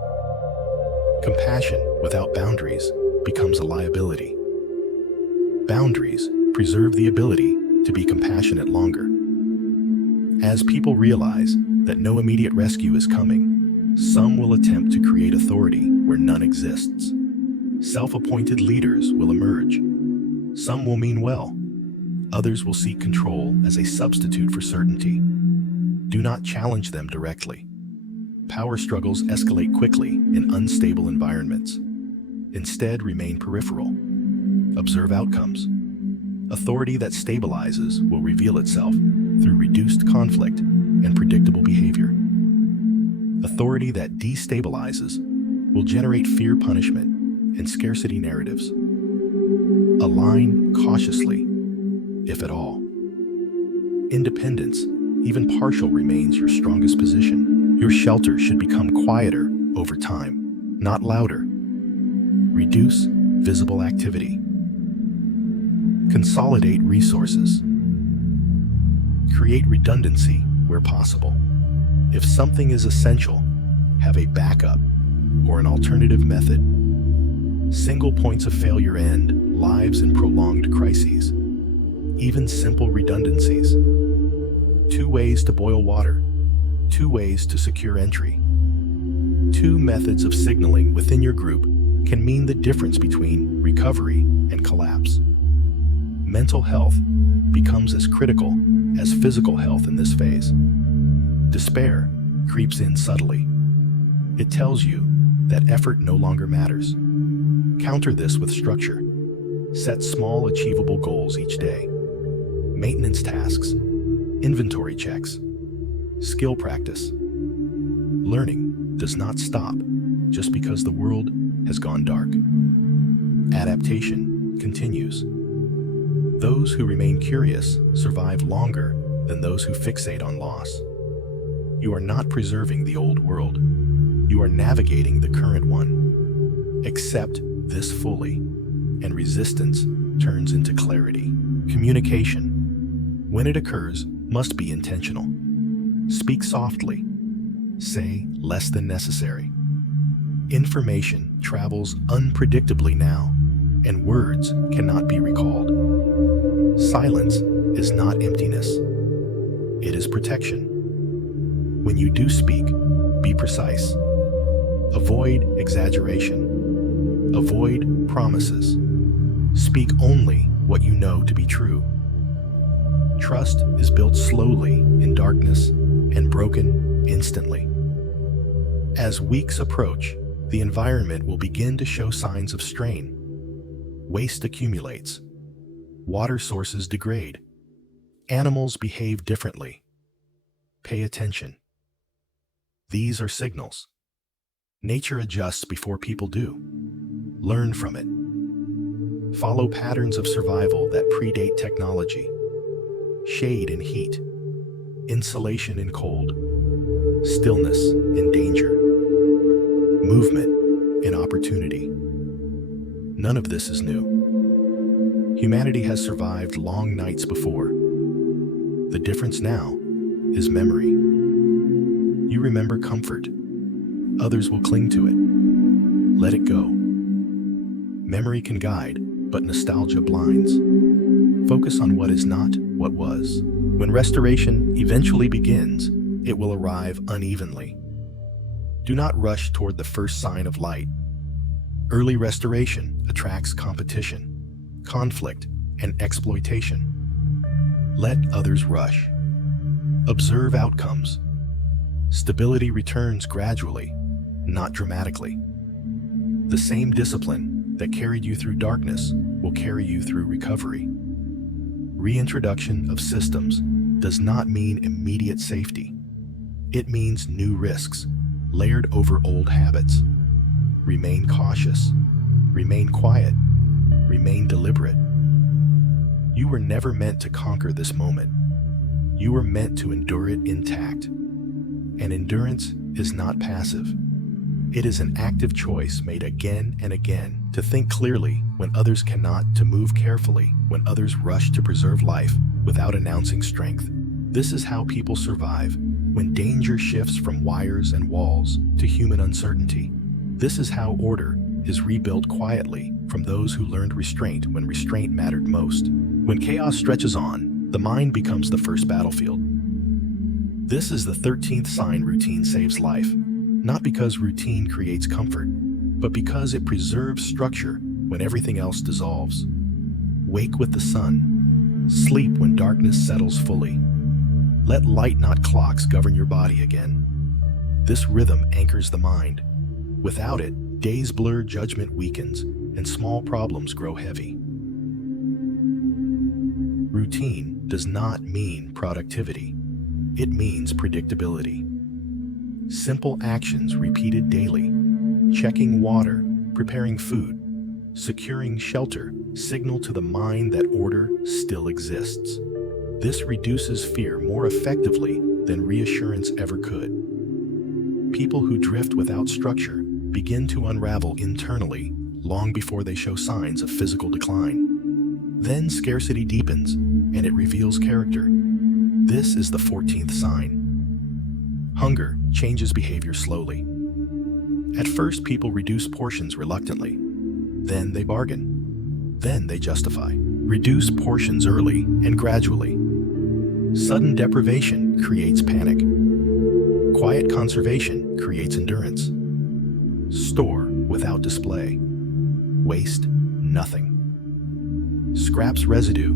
Compassion without boundaries becomes a liability. Boundaries preserve the ability to be compassionate longer. As people realize that no immediate rescue is coming, some will attempt to create authority where none exists. Self-appointed leaders will emerge. Some will mean well. Others will seek control as a substitute for certainty. Do not challenge them directly. Power struggles escalate quickly in unstable environments. Instead, remain peripheral. Observe outcomes. Authority that stabilizes will reveal itself through reduced conflict and predictable behavior. Authority that destabilizes will generate fear punishment and scarcity narratives. Align cautiously, if at all. Independence, even partial, remains your strongest position. Your shelter should become quieter over time, not louder. Reduce visible activity. Consolidate resources. Create redundancy where possible. If something is essential, have a backup or an alternative method. Single points of failure end lives in prolonged crises. Even simple redundancies. 2 ways to boil water. 2 ways to secure entry. 2 methods of signaling within your group can mean the difference between recovery and collapse. Mental health becomes as critical as physical health in this phase. Despair creeps in subtly. It tells you that effort no longer matters. Counter this with structure. Set small, achievable goals each day. Maintenance tasks, inventory checks, skill practice. Learning does not stop just because the world has gone dark. Adaptation continues. Those who remain curious survive longer than those who fixate on loss. You are not preserving the old world. You are navigating the current one. Accept this fully, and resistance turns into clarity. Communication, when it occurs, must be intentional. Speak softly. Say less than necessary. Information travels unpredictably now, and words cannot be recalled. Silence is not emptiness. It is protection. When you do speak, be precise. Avoid exaggeration. Avoid promises. Speak only what you know to be true. Trust is built slowly in darkness and broken instantly. As weeks approach, the environment will begin to show signs of strain. Waste accumulates. Water sources degrade. Animals behave differently. Pay attention. These are signals. Nature adjusts before people do. Learn from it. Follow patterns of survival that predate technology. Shade in heat. Insulation in cold. Stillness in danger. Movement in opportunity. None of this is new. Humanity has survived long nights before. The difference now is memory. You remember comfort. Others will cling to it. Let it go. Memory can guide, but nostalgia blinds. Focus on what is not what was. When restoration eventually begins, it will arrive unevenly. Do not rush toward the first sign of light. Early restoration attracts competition, conflict, and exploitation. Let others rush. Observe outcomes. Stability returns gradually, not dramatically. The same discipline that carried you through darkness will carry you through recovery. Reintroduction of systems does not mean immediate safety. It means new risks, layered over old habits. Remain cautious. Remain quiet. Remain deliberate. You were never meant to conquer this moment. You were meant to endure it intact. And endurance is not passive. It is an active choice made again and again to think clearly when others cannot, to move carefully when others rush to preserve life without announcing strength. This is how people survive when danger shifts from wires and walls to human uncertainty. This is how order is rebuilt quietly from those who learned restraint when restraint mattered most. When chaos stretches on, the mind becomes the first battlefield. This is the 13th sign routine saves life, not because routine creates comfort, but because it preserves structure when everything else dissolves. Wake with the sun. Sleep when darkness settles fully. Let light, not clocks, govern your body again. This rhythm anchors the mind. Without it, days blur, judgment weakens, and small problems grow heavy. Routine does not mean productivity. It means predictability. Simple actions repeated daily. Checking water, preparing food, securing shelter, signal to the mind that order still exists. This reduces fear more effectively than reassurance ever could. People who drift without structure begin to unravel internally long before they show signs of physical decline. Then scarcity deepens, and it reveals character. This is the 14th sign. Hunger changes behavior slowly. At first, people reduce portions reluctantly. Then they bargain. Then they justify. Reduce portions early and gradually. Sudden deprivation creates panic. Quiet conservation creates endurance. Store without display. Waste nothing. Scraps, residue,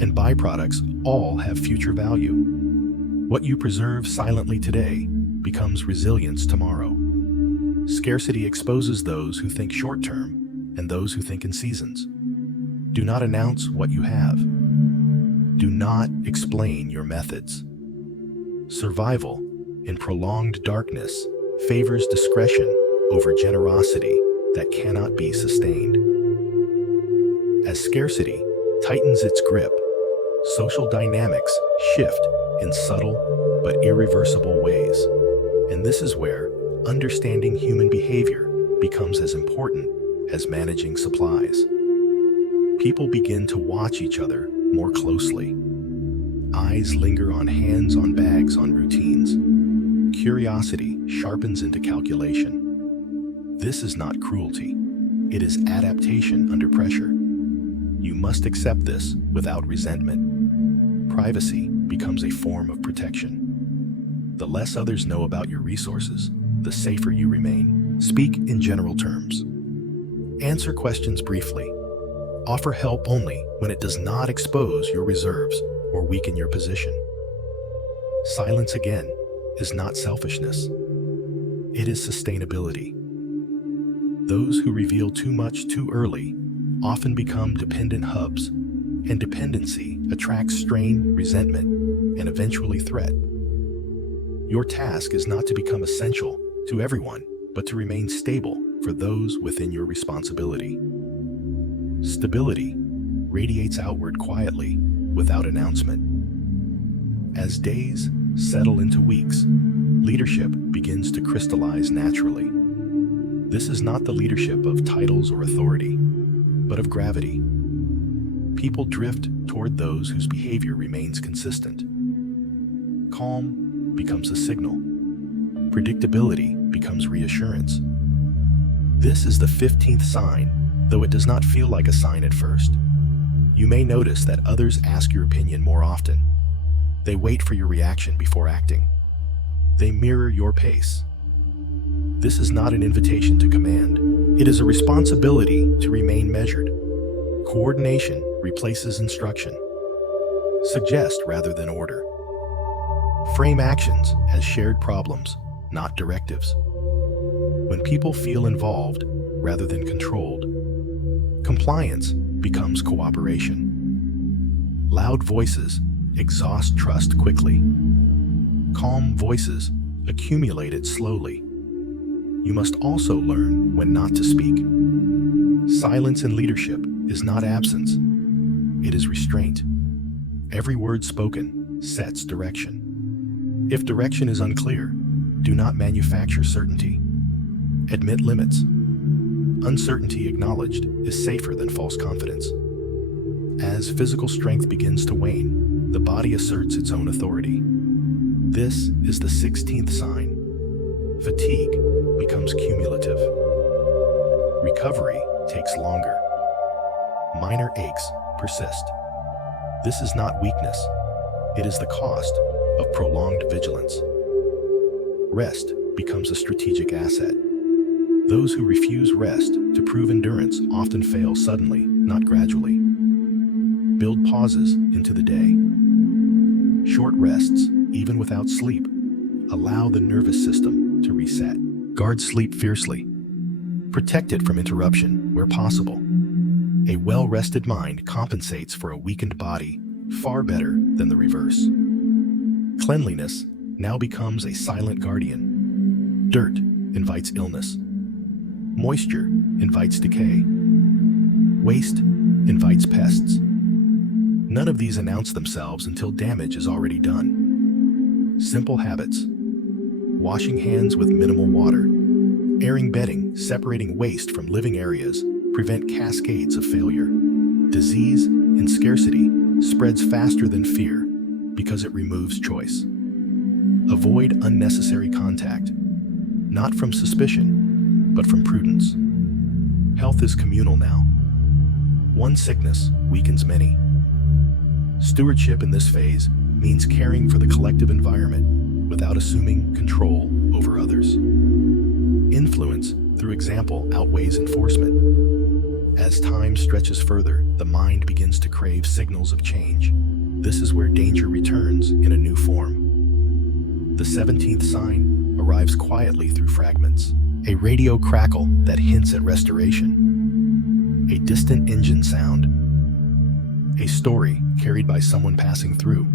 and byproducts all have future value. What you preserve silently today becomes resilience tomorrow. Scarcity exposes those who think short-term and those who think in seasons. Do not announce what you have. Do not explain your methods. Survival in prolonged darkness favors discretion over generosity that cannot be sustained. As scarcity tightens its grip, social dynamics shift in subtle but irreversible ways. And this is where understanding human behavior becomes as important as managing supplies. People begin to watch each other more closely. Eyes linger on hands, on bags, on routines. Curiosity sharpens into calculation. This is not cruelty. It is adaptation under pressure. You must accept this without resentment. Privacy becomes a form of protection. The less others know about your resources, the safer you remain. Speak in general terms. Answer questions briefly. Offer help only when it does not expose your reserves or weaken your position. Silence, again, is not selfishness. It is sustainability. Those who reveal too much too early often become dependent hubs, and dependency attracts strain, resentment, and eventually threat. Your task is not to become essential to everyone, but to remain stable for those within your responsibility. Stability radiates outward quietly, without announcement. As days settle into weeks, leadership begins to crystallize naturally. This is not the leadership of titles or authority, but of gravity. People drift toward those whose behavior remains consistent. Calm becomes a signal. Predictability becomes reassurance. This is the 15th sign, though it does not feel like a sign at first. You may notice that others ask your opinion more often. They wait for your reaction before acting. They mirror your pace. This is not an invitation to command. It is a responsibility to remain measured. Coordination replaces instruction. Suggest rather than order. Frame actions as shared problems, not directives. When people feel involved rather than controlled, compliance becomes cooperation. Loud voices exhaust trust quickly. Calm voices accumulate it slowly. You must also learn when not to speak. Silence in leadership is not absence. It is restraint. Every word spoken sets direction. If direction is unclear, do not manufacture certainty. Admit limits. Uncertainty acknowledged is safer than false confidence. As physical strength begins to wane, the body asserts its own authority. This is the 16th sign. Fatigue becomes cumulative. Recovery takes longer. Minor aches persist. This is not weakness. It is the cost of prolonged vigilance. Rest becomes a strategic asset. Those who refuse rest to prove endurance often fail suddenly, not gradually. Build pauses into the day. Short rests, even without sleep, allow the nervous system to reset. Guard sleep fiercely. Protect it from interruption where possible. A well-rested mind compensates for a weakened body far better than the reverse. Cleanliness now becomes a silent guardian. Dirt invites illness. Moisture invites decay. Waste invites pests. None of these announce themselves until damage is already done. Simple habits. Washing hands with minimal water. Airing bedding, separating waste from living areas, prevent cascades of failure. Disease and scarcity spreads faster than fear because it removes choice. Avoid unnecessary contact, not from suspicion, but from prudence. Health is communal now. One sickness weakens many. Stewardship in this phase means caring for the collective environment without assuming control over others. Influence through example outweighs enforcement. As time stretches further, the mind begins to crave signals of change. This is where danger returns in a new form. The 17th sign arrives quietly through fragments. A radio crackle that hints at restoration. A distant engine sound. A story carried by someone passing through.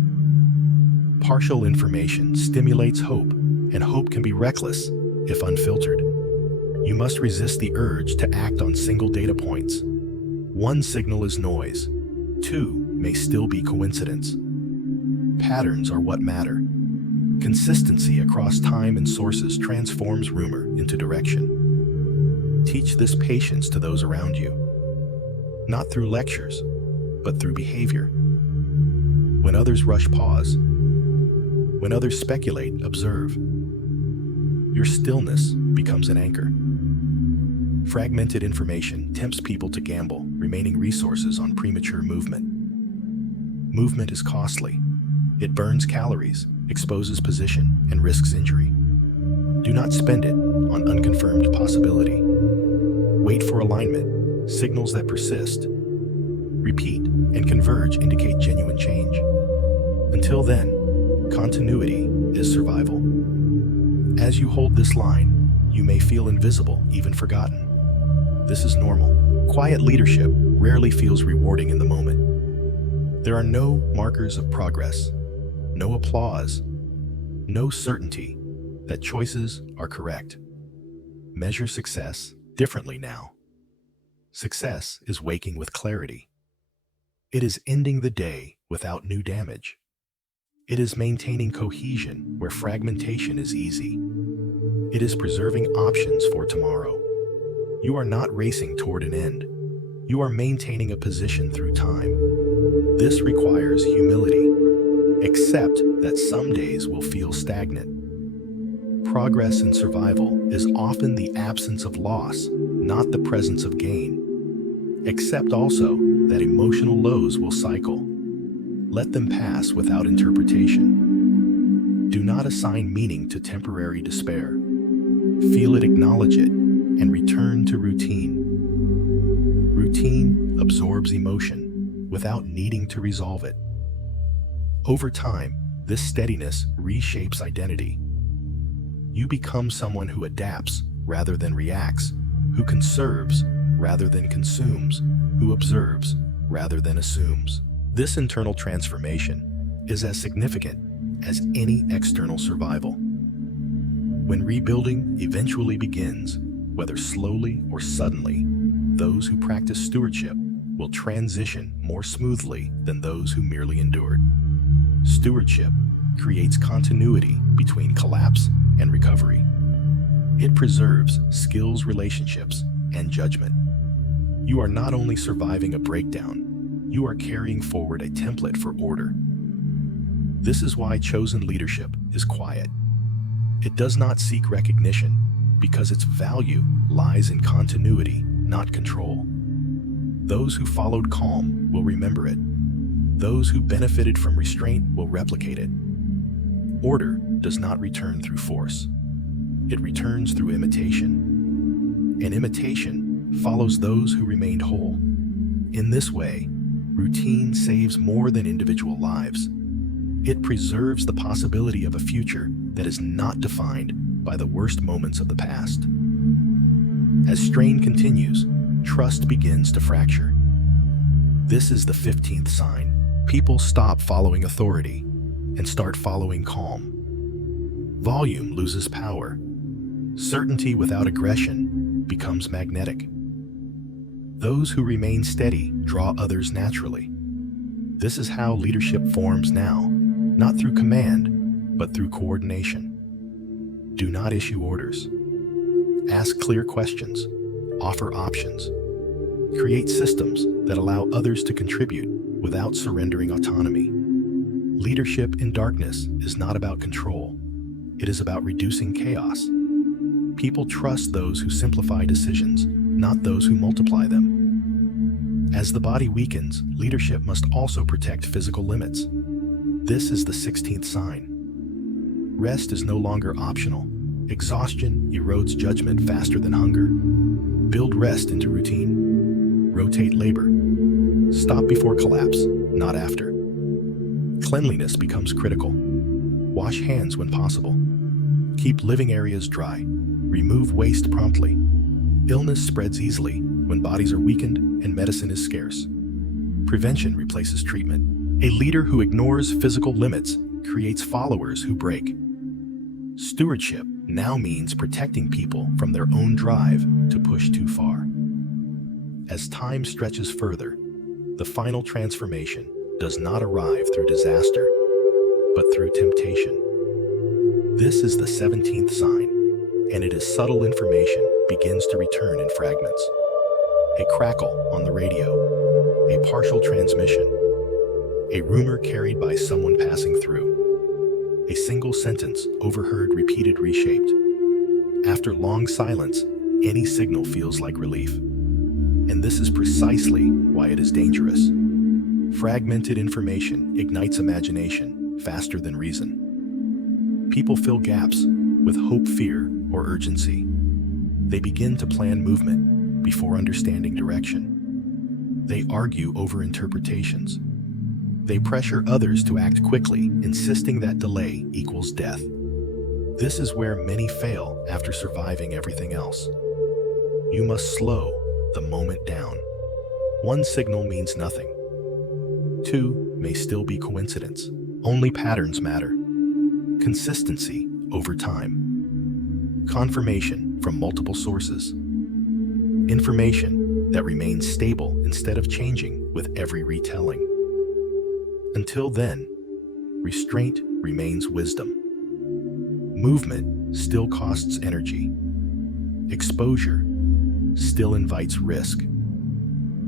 Partial information stimulates hope, and hope can be reckless if unfiltered. You must resist the urge to act on single data points. One signal is noise. Two may still be coincidence. Patterns are what matter. Consistency across time and sources transforms rumor into direction. Teach this patience to those around you, not through lectures, but through behavior. When others rush, pause. When others speculate, observe. Your stillness becomes an anchor. Fragmented information tempts people to gamble remaining resources on premature movement. Movement is costly. It burns calories, exposes position, and risks injury. Do not spend it on unconfirmed possibility. Wait for alignment, signals that persist, repeat, and converge indicate genuine change. Until then, continuity is survival. As you hold this line, you may feel invisible, even forgotten. This is normal. Quiet leadership rarely feels rewarding in the moment. There are no markers of progress, no applause, no certainty that choices are correct. Measure success differently now. Success is waking with clarity. It is ending the day without new damage. It is maintaining cohesion where fragmentation is easy. It is preserving options for tomorrow. You are not racing toward an end. You are maintaining a position through time. This requires humility. Accept that some days will feel stagnant. Progress in survival is often the absence of loss, not the presence of gain. Accept also that emotional lows will cycle. Let them pass without interpretation. Do not assign meaning to temporary despair. Feel it, acknowledge it, and return to routine. Routine absorbs emotion without needing to resolve it. Over time, this steadiness reshapes identity. You become someone who adapts rather than reacts, who conserves rather than consumes, who observes rather than assumes. This internal transformation is as significant as any external survival. When rebuilding eventually begins, whether slowly or suddenly, those who practice stewardship will transition more smoothly than those who merely endured. Stewardship creates continuity between collapse and recovery. It preserves skills, relationships, and judgment. You are not only surviving a breakdown, you are carrying forward a template for order. This is why chosen leadership is quiet. It does not seek recognition because its value lies in continuity, not control. Those who followed calm will remember it. Those who benefited from restraint will replicate it. Order does not return through force. It returns through imitation. And imitation follows those who remained whole. In this way, routine saves more than individual lives. It preserves the possibility of a future that is not defined by the worst moments of the past. As strain continues, trust begins to fracture. This is the 15th sign. People stop following authority and start following calm. Volume loses power. Certainty without aggression becomes magnetic. Those who remain steady draw others naturally. This is how leadership forms now, not through command, but through coordination. Do not issue orders. Ask clear questions. Offer options. Create systems that allow others to contribute without surrendering autonomy. Leadership in darkness is not about control. It is about reducing chaos. People trust those who simplify decisions, not those who multiply them. As the body weakens, leadership must also protect physical limits. This is the 16th sign. Rest is no longer optional. Exhaustion erodes judgment faster than hunger. Build rest into routine. Rotate labor. Stop before collapse, not after. Cleanliness becomes critical. Wash hands when possible. Keep living areas dry. Remove waste promptly. Illness spreads easily when bodies are weakened and medicine is scarce. Prevention replaces treatment. A leader who ignores physical limits creates followers who break. Stewardship now means protecting people from their own drive to push too far. As time stretches further, the final transformation does not arrive through disaster, but through temptation. This is the 17th sign, and it is subtle information begins to return in fragments. A crackle on the radio, a partial transmission, A rumor carried by someone passing through. A single sentence overheard, repeated, reshaped. After long silence, any signal feels like relief. And this is precisely why it is dangerous. Fragmented information ignites imagination faster than reason. People fill gaps with hope, fear, or urgency. They begin to plan movement before understanding direction. They argue over interpretations. They pressure others to act quickly, insisting that delay equals death. This is where many fail after surviving everything else. You must slow the moment down. One signal means nothing. Two may still be coincidence. Only patterns matter. Consistency over time. Confirmation from multiple sources. Information that remains stable instead of changing with every retelling. Until then, restraint remains wisdom. Movement still costs energy. Exposure still invites risk.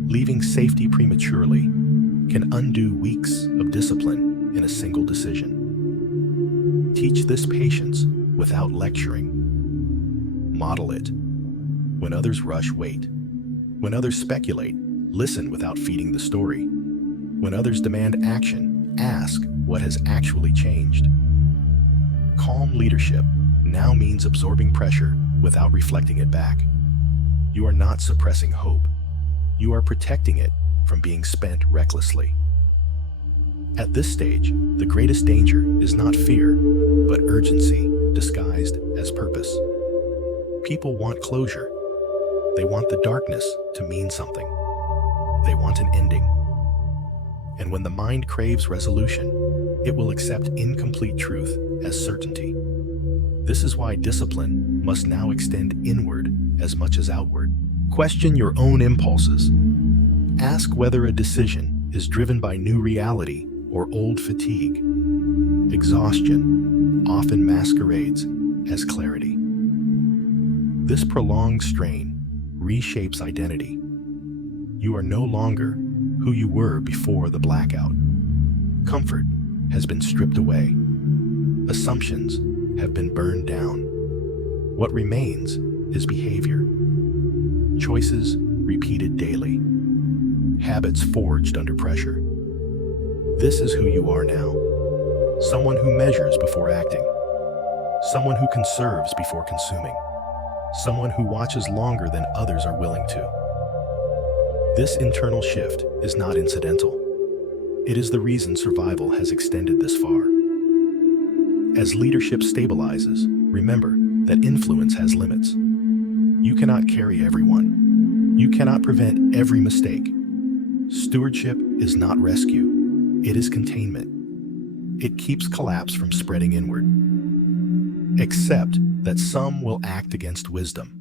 Leaving safety prematurely can undo weeks of discipline in a single decision. Teach this patience without lecturing. Model it. When others rush, wait. When others speculate, listen without feeding the story. When others demand action, ask what has actually changed. Calm leadership now means absorbing pressure without reflecting it back. You are not suppressing hope. You are protecting it from being spent recklessly. At this stage, the greatest danger is not fear, but urgency disguised as purpose. People want closure. They want the darkness to mean something. They want an ending. And when the mind craves resolution, it will accept incomplete truth as certainty. This is why discipline must now extend inward as much as outward. Question your own impulses. Ask whether a decision is driven by new reality or old fatigue. Exhaustion often masquerades as clarity. This prolonged strain reshapes identity. You are no longer who you were before the blackout. Comfort has been stripped away. Assumptions have been burned down. What remains is behavior. Choices repeated daily. Habits forged under pressure. This is who you are now. Someone who measures before acting. Someone who conserves before consuming. Someone who watches longer than others are willing to. This internal shift is not incidental. It is the reason survival has extended this far. As leadership stabilizes, remember that influence has limits. You cannot carry everyone. You cannot prevent every mistake. Stewardship is not rescue. It is containment. It keeps collapse from spreading inward. Accept that some will act against wisdom.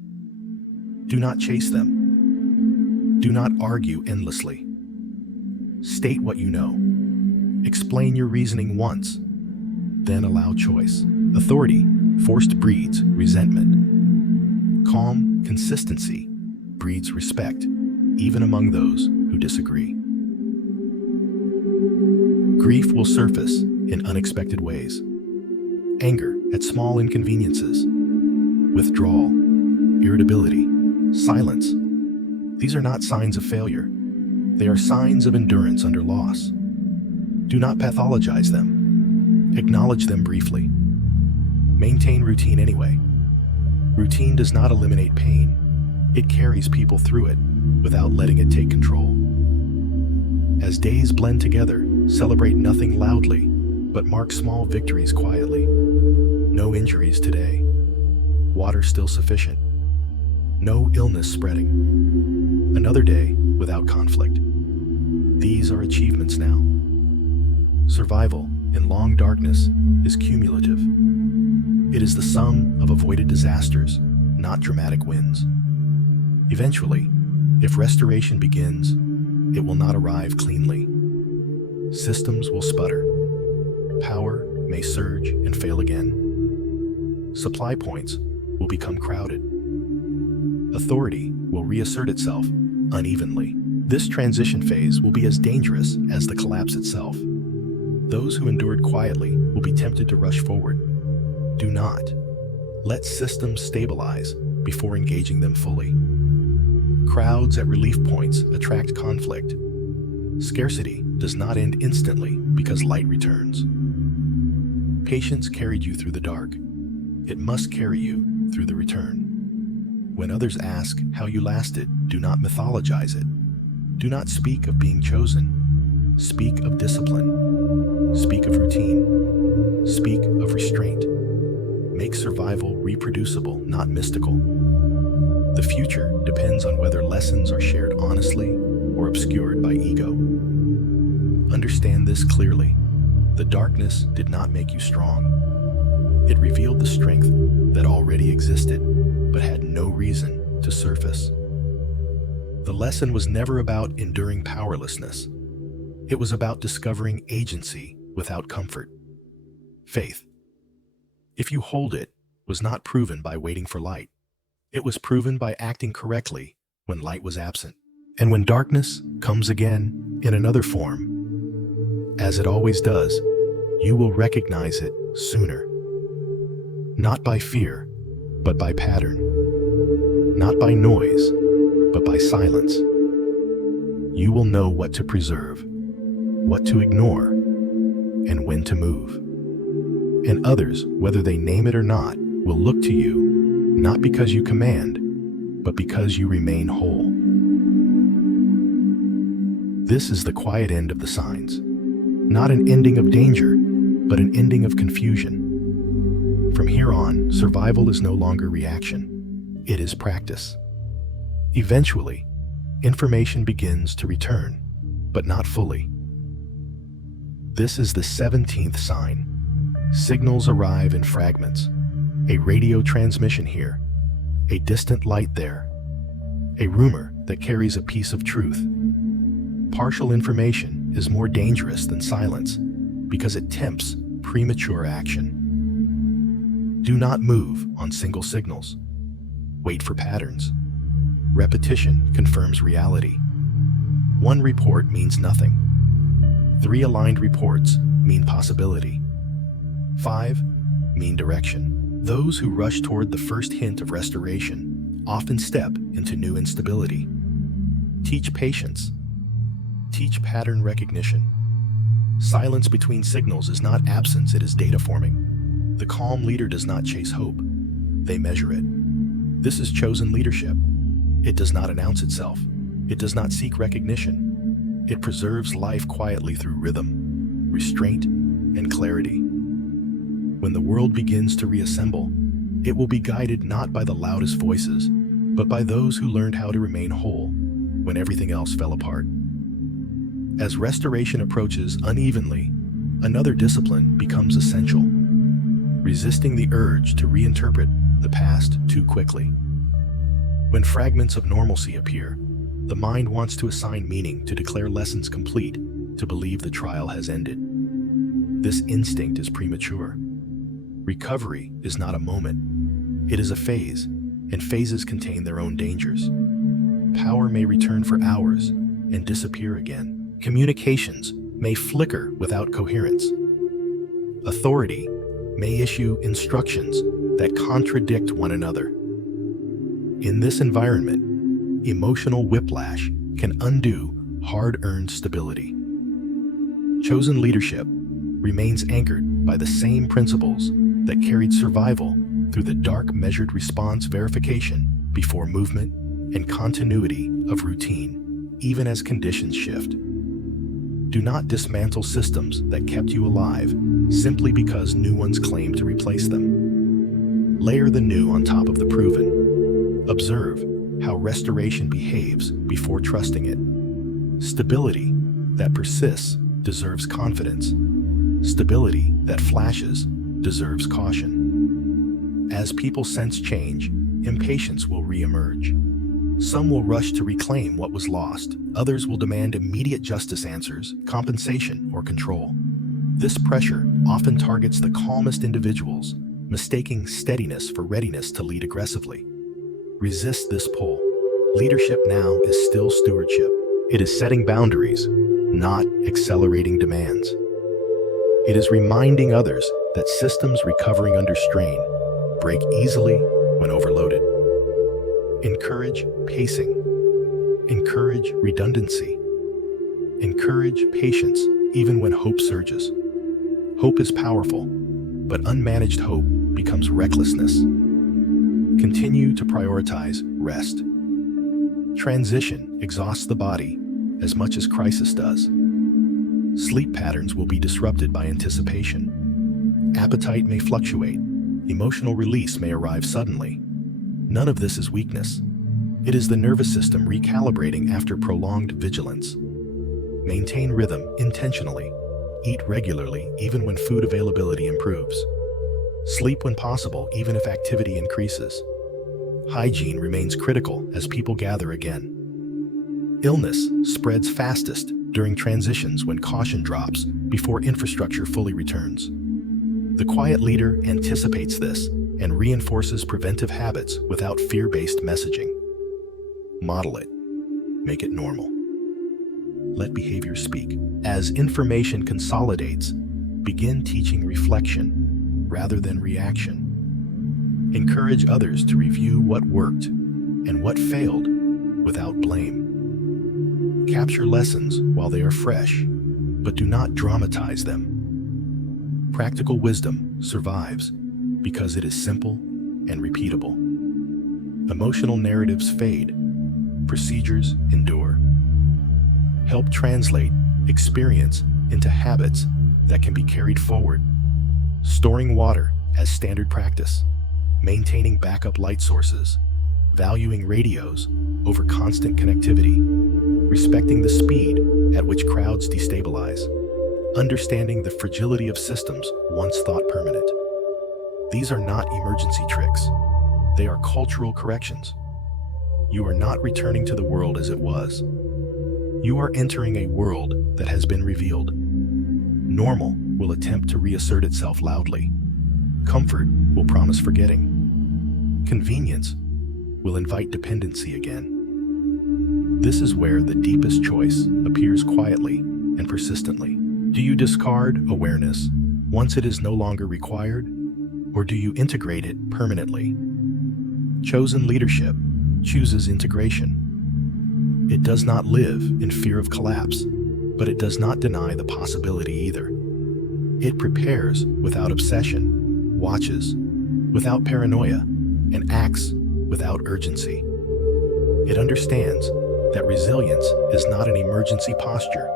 Do not chase them. Do not argue endlessly. State what you know. Explain your reasoning once, then allow choice. Authority forced breeds resentment. Calm consistency breeds respect, even among those who disagree. Grief will surface in unexpected ways. Anger at small inconveniences. Withdrawal, irritability, silence. These are not signs of failure. They are signs of endurance under loss. Do not pathologize them. Acknowledge them briefly. Maintain routine anyway. Routine does not eliminate pain. It carries people through it without letting it take control. As days blend together, celebrate nothing loudly, but mark small victories quietly. No injuries today. Water still sufficient. No illness spreading. Another day without conflict. These are achievements now. Survival in long darkness is cumulative. It is the sum of avoided disasters, not dramatic wins. Eventually, if restoration begins, it will not arrive cleanly. Systems will sputter. Power may surge and fail again. Supply points will become crowded. Authority will reassert itself unevenly. This transition phase will be as dangerous as the collapse itself. Those who endured quietly will be tempted to rush forward. Do not. Let systems stabilize before engaging them fully. Crowds at relief points attract conflict. Scarcity does not end instantly because light returns. Patience carried you through the dark. It must carry you through the return. When others ask how you lasted, do not mythologize it. Do not speak of being chosen. Speak of discipline. Speak of routine. Speak of restraint. Make survival reproducible, not mystical. The future depends on whether lessons are shared honestly or obscured by ego. Understand this clearly. The darkness did not make you strong. It revealed the strength that already existed, but had no reason to surface. The lesson was never about enduring powerlessness. It was about discovering agency without comfort. Faith, if you hold it, was not proven by waiting for light. It was proven by acting correctly when light was absent. And when darkness comes again in another form, as it always does, you will recognize it sooner. Not by fear, but by pattern. Not by noise, but by silence. You will know what to preserve, what to ignore, and when to move. And others, whether they name it or not, will look to you, not because you command, but because you remain whole. This is the quiet end of the signs. Not an ending of danger, but an ending of confusion. From here on, survival is no longer reaction. It is practice. Eventually, information begins to return, but not fully. This is the 17th sign. Signals arrive in fragments. A radio transmission here, a distant light there, a rumor that carries a piece of truth. Partial information is more dangerous than silence because it tempts premature action. Do not move on single signals. Wait for patterns. Repetition confirms reality. One report means nothing. 3 aligned reports mean possibility. 5 mean direction. Those who rush toward the first hint of restoration often step into new instability. Teach patience. Teach pattern recognition. Silence between signals is not absence, it is data forming. The calm leader does not chase hope. They measure it. This is chosen leadership. It does not announce itself. It does not seek recognition. It preserves life quietly through rhythm, restraint, and clarity. When the world begins to reassemble, it will be guided not by the loudest voices, but by those who learned how to remain whole when everything else fell apart. As restoration approaches unevenly, another discipline becomes essential: resisting the urge to reinterpret the past too quickly. When fragments of normalcy appear, the mind wants to assign meaning, to declare lessons complete, to believe the trial has ended. This instinct is premature. Recovery is not a moment. It is a phase, and phases contain their own dangers. Power may return for hours and disappear again. Communications may flicker without coherence. Authority may issue instructions that contradict one another. In this environment, emotional whiplash can undo hard-earned stability. Chosen leadership remains anchored by the same principles that carried survival through the dark measured response verification before movement and continuity of routine, even as conditions shift. Do not dismantle systems that kept you alive simply because new ones claim to replace them. Layer the new on top of the proven. Observe how restoration behaves before trusting it. Stability that persists deserves confidence. Stability that flashes deserves caution. As people sense change, impatience will re-emerge. Some will rush to reclaim what was lost. Others will demand immediate justice answers, compensation, or control. This pressure often targets the calmest individuals, mistaking steadiness for readiness to lead aggressively. Resist this pull. Leadership now is still stewardship. It is setting boundaries, not accelerating demands. It is reminding others that systems recovering under strain break easily when overloaded. Encourage pacing. Encourage redundancy. Encourage patience even when hope surges. Hope is powerful, but unmanaged hope becomes recklessness. Continue to prioritize rest. Transition exhausts the body as much as crisis does. Sleep patterns will be disrupted by anticipation. Appetite may fluctuate. Emotional release may arrive suddenly. None of this is weakness. It is the nervous system recalibrating after prolonged vigilance. Maintain rhythm intentionally. Eat regularly even when food availability improves. Sleep when possible even if activity increases. Hygiene remains critical as people gather again. Illness spreads fastest during transitions when caution drops before infrastructure fully returns. The quiet leader anticipates this and reinforces preventive habits without fear-based messaging. Model it. Make it normal. Let behavior speak. As information consolidates, begin teaching reflection rather than reaction. Encourage others to review what worked and what failed without blame. Capture lessons while they are fresh, but do not dramatize them. Practical wisdom survives because it is simple and repeatable. Emotional narratives fade, procedures endure. Help translate experience into habits that can be carried forward. Storing water as standard practice, maintaining backup light sources, valuing radios over constant connectivity, respecting the speed at which crowds destabilize, understanding the fragility of systems once thought permanent. These are not emergency tricks. They are cultural corrections. You are not returning to the world as it was. You are entering a world that has been revealed. Normal will attempt to reassert itself loudly. Comfort will promise forgetting. Convenience will invite dependency again. This is where the deepest choice appears quietly and persistently. Do you discard awareness once it is no longer required, or do you integrate it permanently? Chosen leadership chooses integration. It does not live in fear of collapse, but it does not deny the possibility either. It prepares without obsession, watches without paranoia, and acts without urgency. It understands that resilience is not an emergency posture.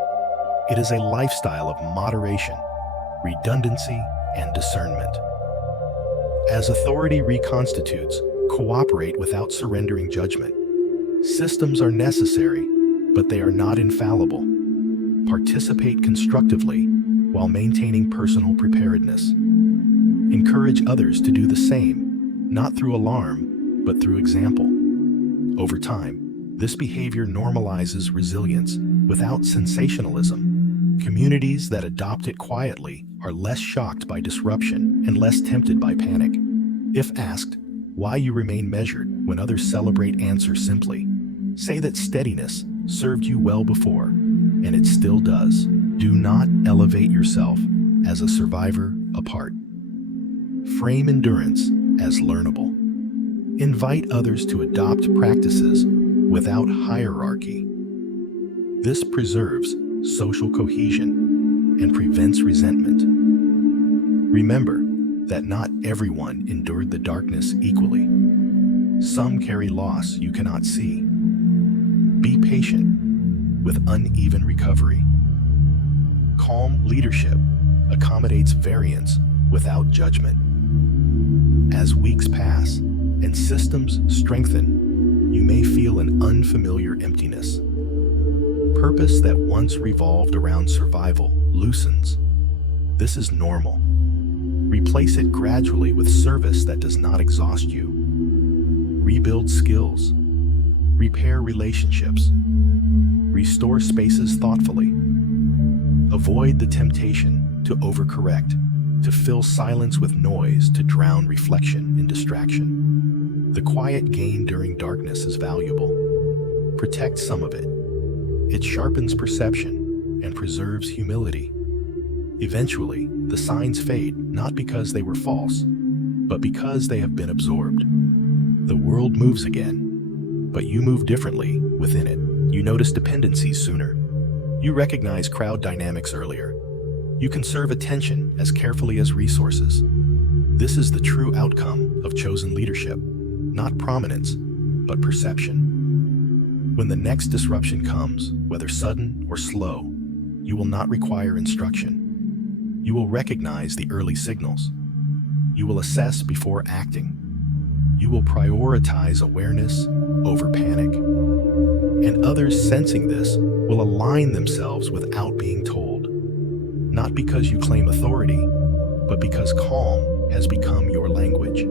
It is a lifestyle of moderation, redundancy, and discernment. As authority reconstitutes, cooperate without surrendering judgment. Systems are necessary, but they are not infallible. Participate constructively while maintaining personal preparedness. Encourage others to do the same, not through alarm, but through example. Over time, this behavior normalizes resilience without sensationalism. Communities that adopt it quietly are less shocked by disruption and less tempted by panic. If asked why you remain measured when others celebrate, answer simply. Say that steadiness served you well before, and it still does. Do not elevate yourself as a survivor apart. Frame endurance as learnable. Invite others to adopt practices without hierarchy. This preserves social cohesion and prevents resentment. Remember that not everyone endured the darkness equally. Some carry loss you cannot see. Be patient with uneven recovery. Calm leadership accommodates variance without judgment. As weeks pass and systems strengthen, you may feel an unfamiliar emptiness. Purpose that once revolved around survival loosens. This is normal. Replace it gradually with service that does not exhaust you. Rebuild skills. Repair relationships. Restore spaces thoughtfully. Avoid the temptation to overcorrect, to fill silence with noise, to drown reflection in distraction. The quiet gained during darkness is valuable. Protect some of it. It sharpens perception and preserves humility. Eventually, the signs fade not because they were false, but because they have been absorbed. The world moves again, but you move differently within it. You notice dependencies sooner. You recognize crowd dynamics earlier. You conserve attention as carefully as resources. This is the true outcome of chosen leadership, not prominence, but perception. When the next disruption comes, whether sudden or slow, you will not require instruction. You will recognize the early signals. You will assess before acting. You will prioritize awareness over panic. And others sensing this will align themselves without being told. Not because you claim authority, but because calm has become your language.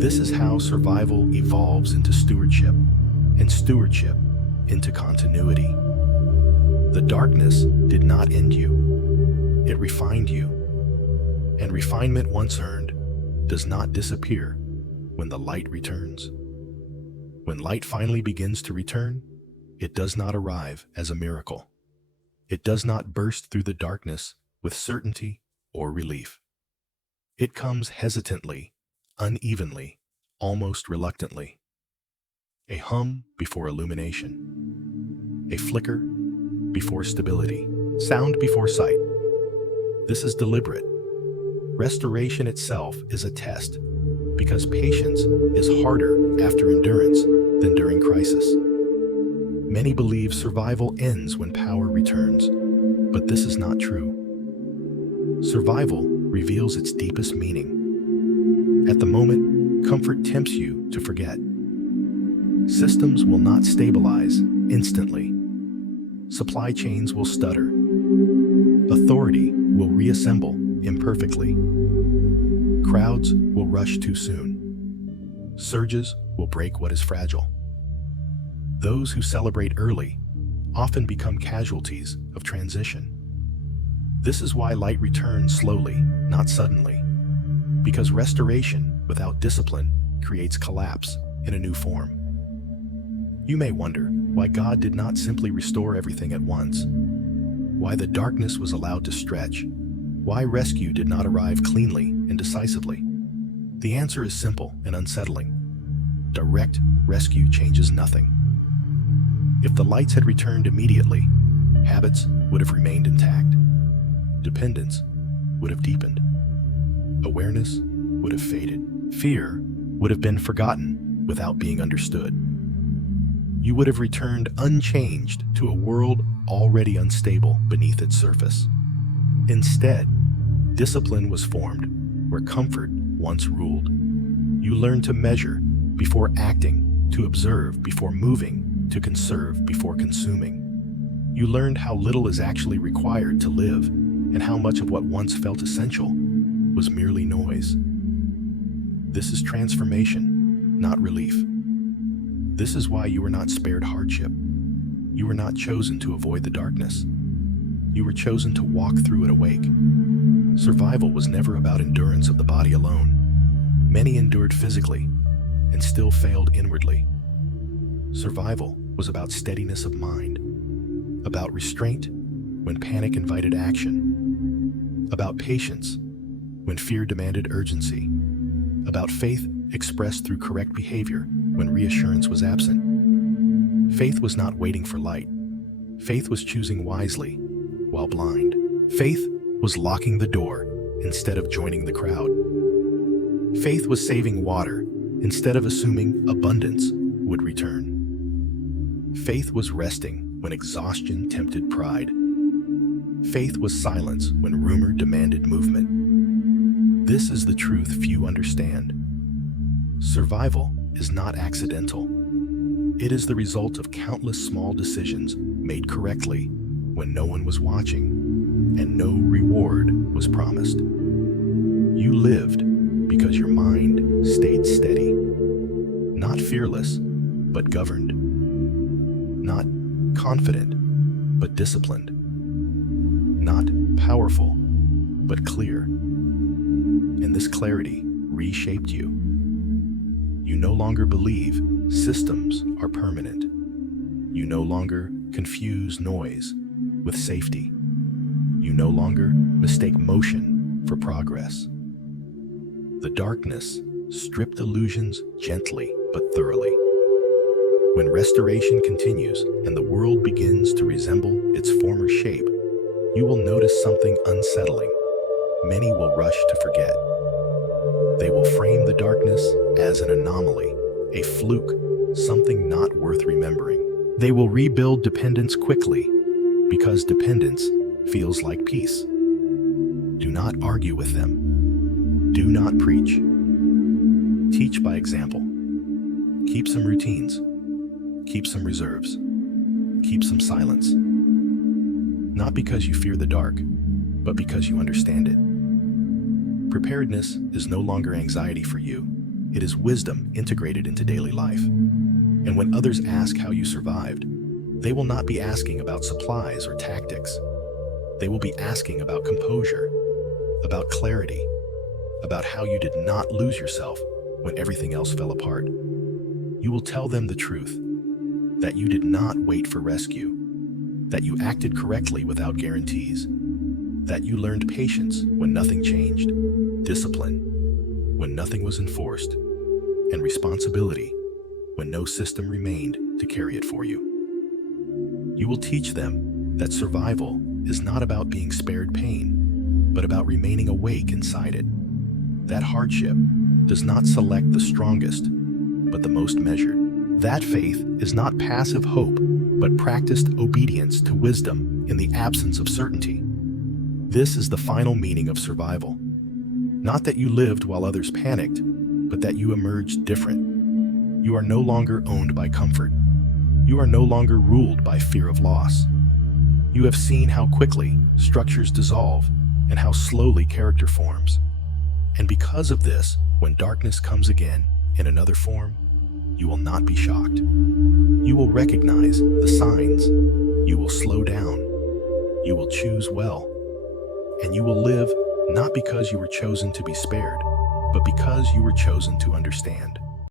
This is how survival evolves into stewardship, and stewardship into continuity. The darkness did not end you. It refined you. And refinement once earned does not disappear when the light returns. When light finally begins to return, it does not arrive as a miracle. It does not burst through the darkness with certainty or relief. It comes hesitantly, unevenly, almost reluctantly. A hum before illumination. A flicker before stability. Sound before sight. This is deliberate. Restoration itself is a test, because patience is harder after endurance than during crisis. Many believe survival ends when power returns, but this is not true. Survival reveals its deepest meaning. At the moment, comfort tempts you to forget. Systems will not stabilize instantly. Supply chains will stutter. Authority will reassemble imperfectly. Crowds will rush too soon. Surges will break what is fragile. Those who celebrate early often become casualties of transition. This is why light returns slowly, not suddenly. Because restoration without discipline creates collapse in a new form. You may wonder why God did not simply restore everything at once, why the darkness was allowed to stretch, why rescue did not arrive cleanly and decisively. The answer is simple and unsettling. Direct rescue changes nothing. If the lights had returned immediately, habits would have remained intact. Dependence would have deepened. Awareness would have faded. Fear would have been forgotten without being understood. You would have returned unchanged to a world already unstable beneath its surface. Instead, discipline was formed where comfort once ruled. You learned to measure before acting, to observe before moving, to conserve before consuming. You learned how little is actually required to live, and how much of what once felt essential was merely noise. This is transformation, not relief. This is why you were not spared hardship. You were not chosen to avoid the darkness. You were chosen to walk through it awake. Survival was never about endurance of the body alone. Many endured physically and still failed inwardly. Survival was about steadiness of mind, about restraint when panic invited action, about patience when fear demanded urgency, about faith expressed through correct behavior when reassurance was absent. Faith was not waiting for light. Faith was choosing wisely while blind. Faith was locking the door instead of joining the crowd. Faith was saving water instead of assuming abundance would return. Faith was resting when exhaustion tempted pride. Faith was silence when rumor demanded movement. This is the truth few understand. Survival is not accidental. It is the result of countless small decisions made correctly when no one was watching and no reward was promised. You lived because your mind stayed steady, not fearless, but governed, not confident, but disciplined, not powerful, but clear. And this clarity reshaped you. You no longer believe systems are permanent. You no longer confuse noise with safety. You no longer mistake motion for progress. The darkness stripped illusions gently but thoroughly. When restoration continues and the world begins to resemble its former shape, you will notice something unsettling. Many will rush to forget. They will frame the darkness as an anomaly, a fluke, something not worth remembering. They will rebuild dependence quickly because dependence feels like peace. Do not argue with them. Do not preach. Teach by example. Keep some routines. Keep some reserves. Keep some silence. Not because you fear the dark, but because you understand it. Preparedness is no longer anxiety for you. It is wisdom integrated into daily life. And when others ask how you survived, they will not be asking about supplies or tactics. They will be asking about composure, about clarity, about how you did not lose yourself when everything else fell apart. You will tell them the truth, that you did not wait for rescue, that you acted correctly without guarantees, that you learned patience when nothing changed, discipline when nothing was enforced, and responsibility when no system remained to carry it for you. You will teach them that survival is not about being spared pain, but about remaining awake inside it. That hardship does not select the strongest, but the most measured. That faith is not passive hope, but practiced obedience to wisdom in the absence of certainty. This is the final meaning of survival. Not that you lived while others panicked, but that you emerged different. You are no longer owned by comfort. You are no longer ruled by fear of loss. You have seen how quickly structures dissolve and how slowly character forms. And because of this, when darkness comes again in another form, you will not be shocked. You will recognize the signs. You will slow down. You will choose well. And you will live not because you were chosen to be spared, but because you were chosen to understand.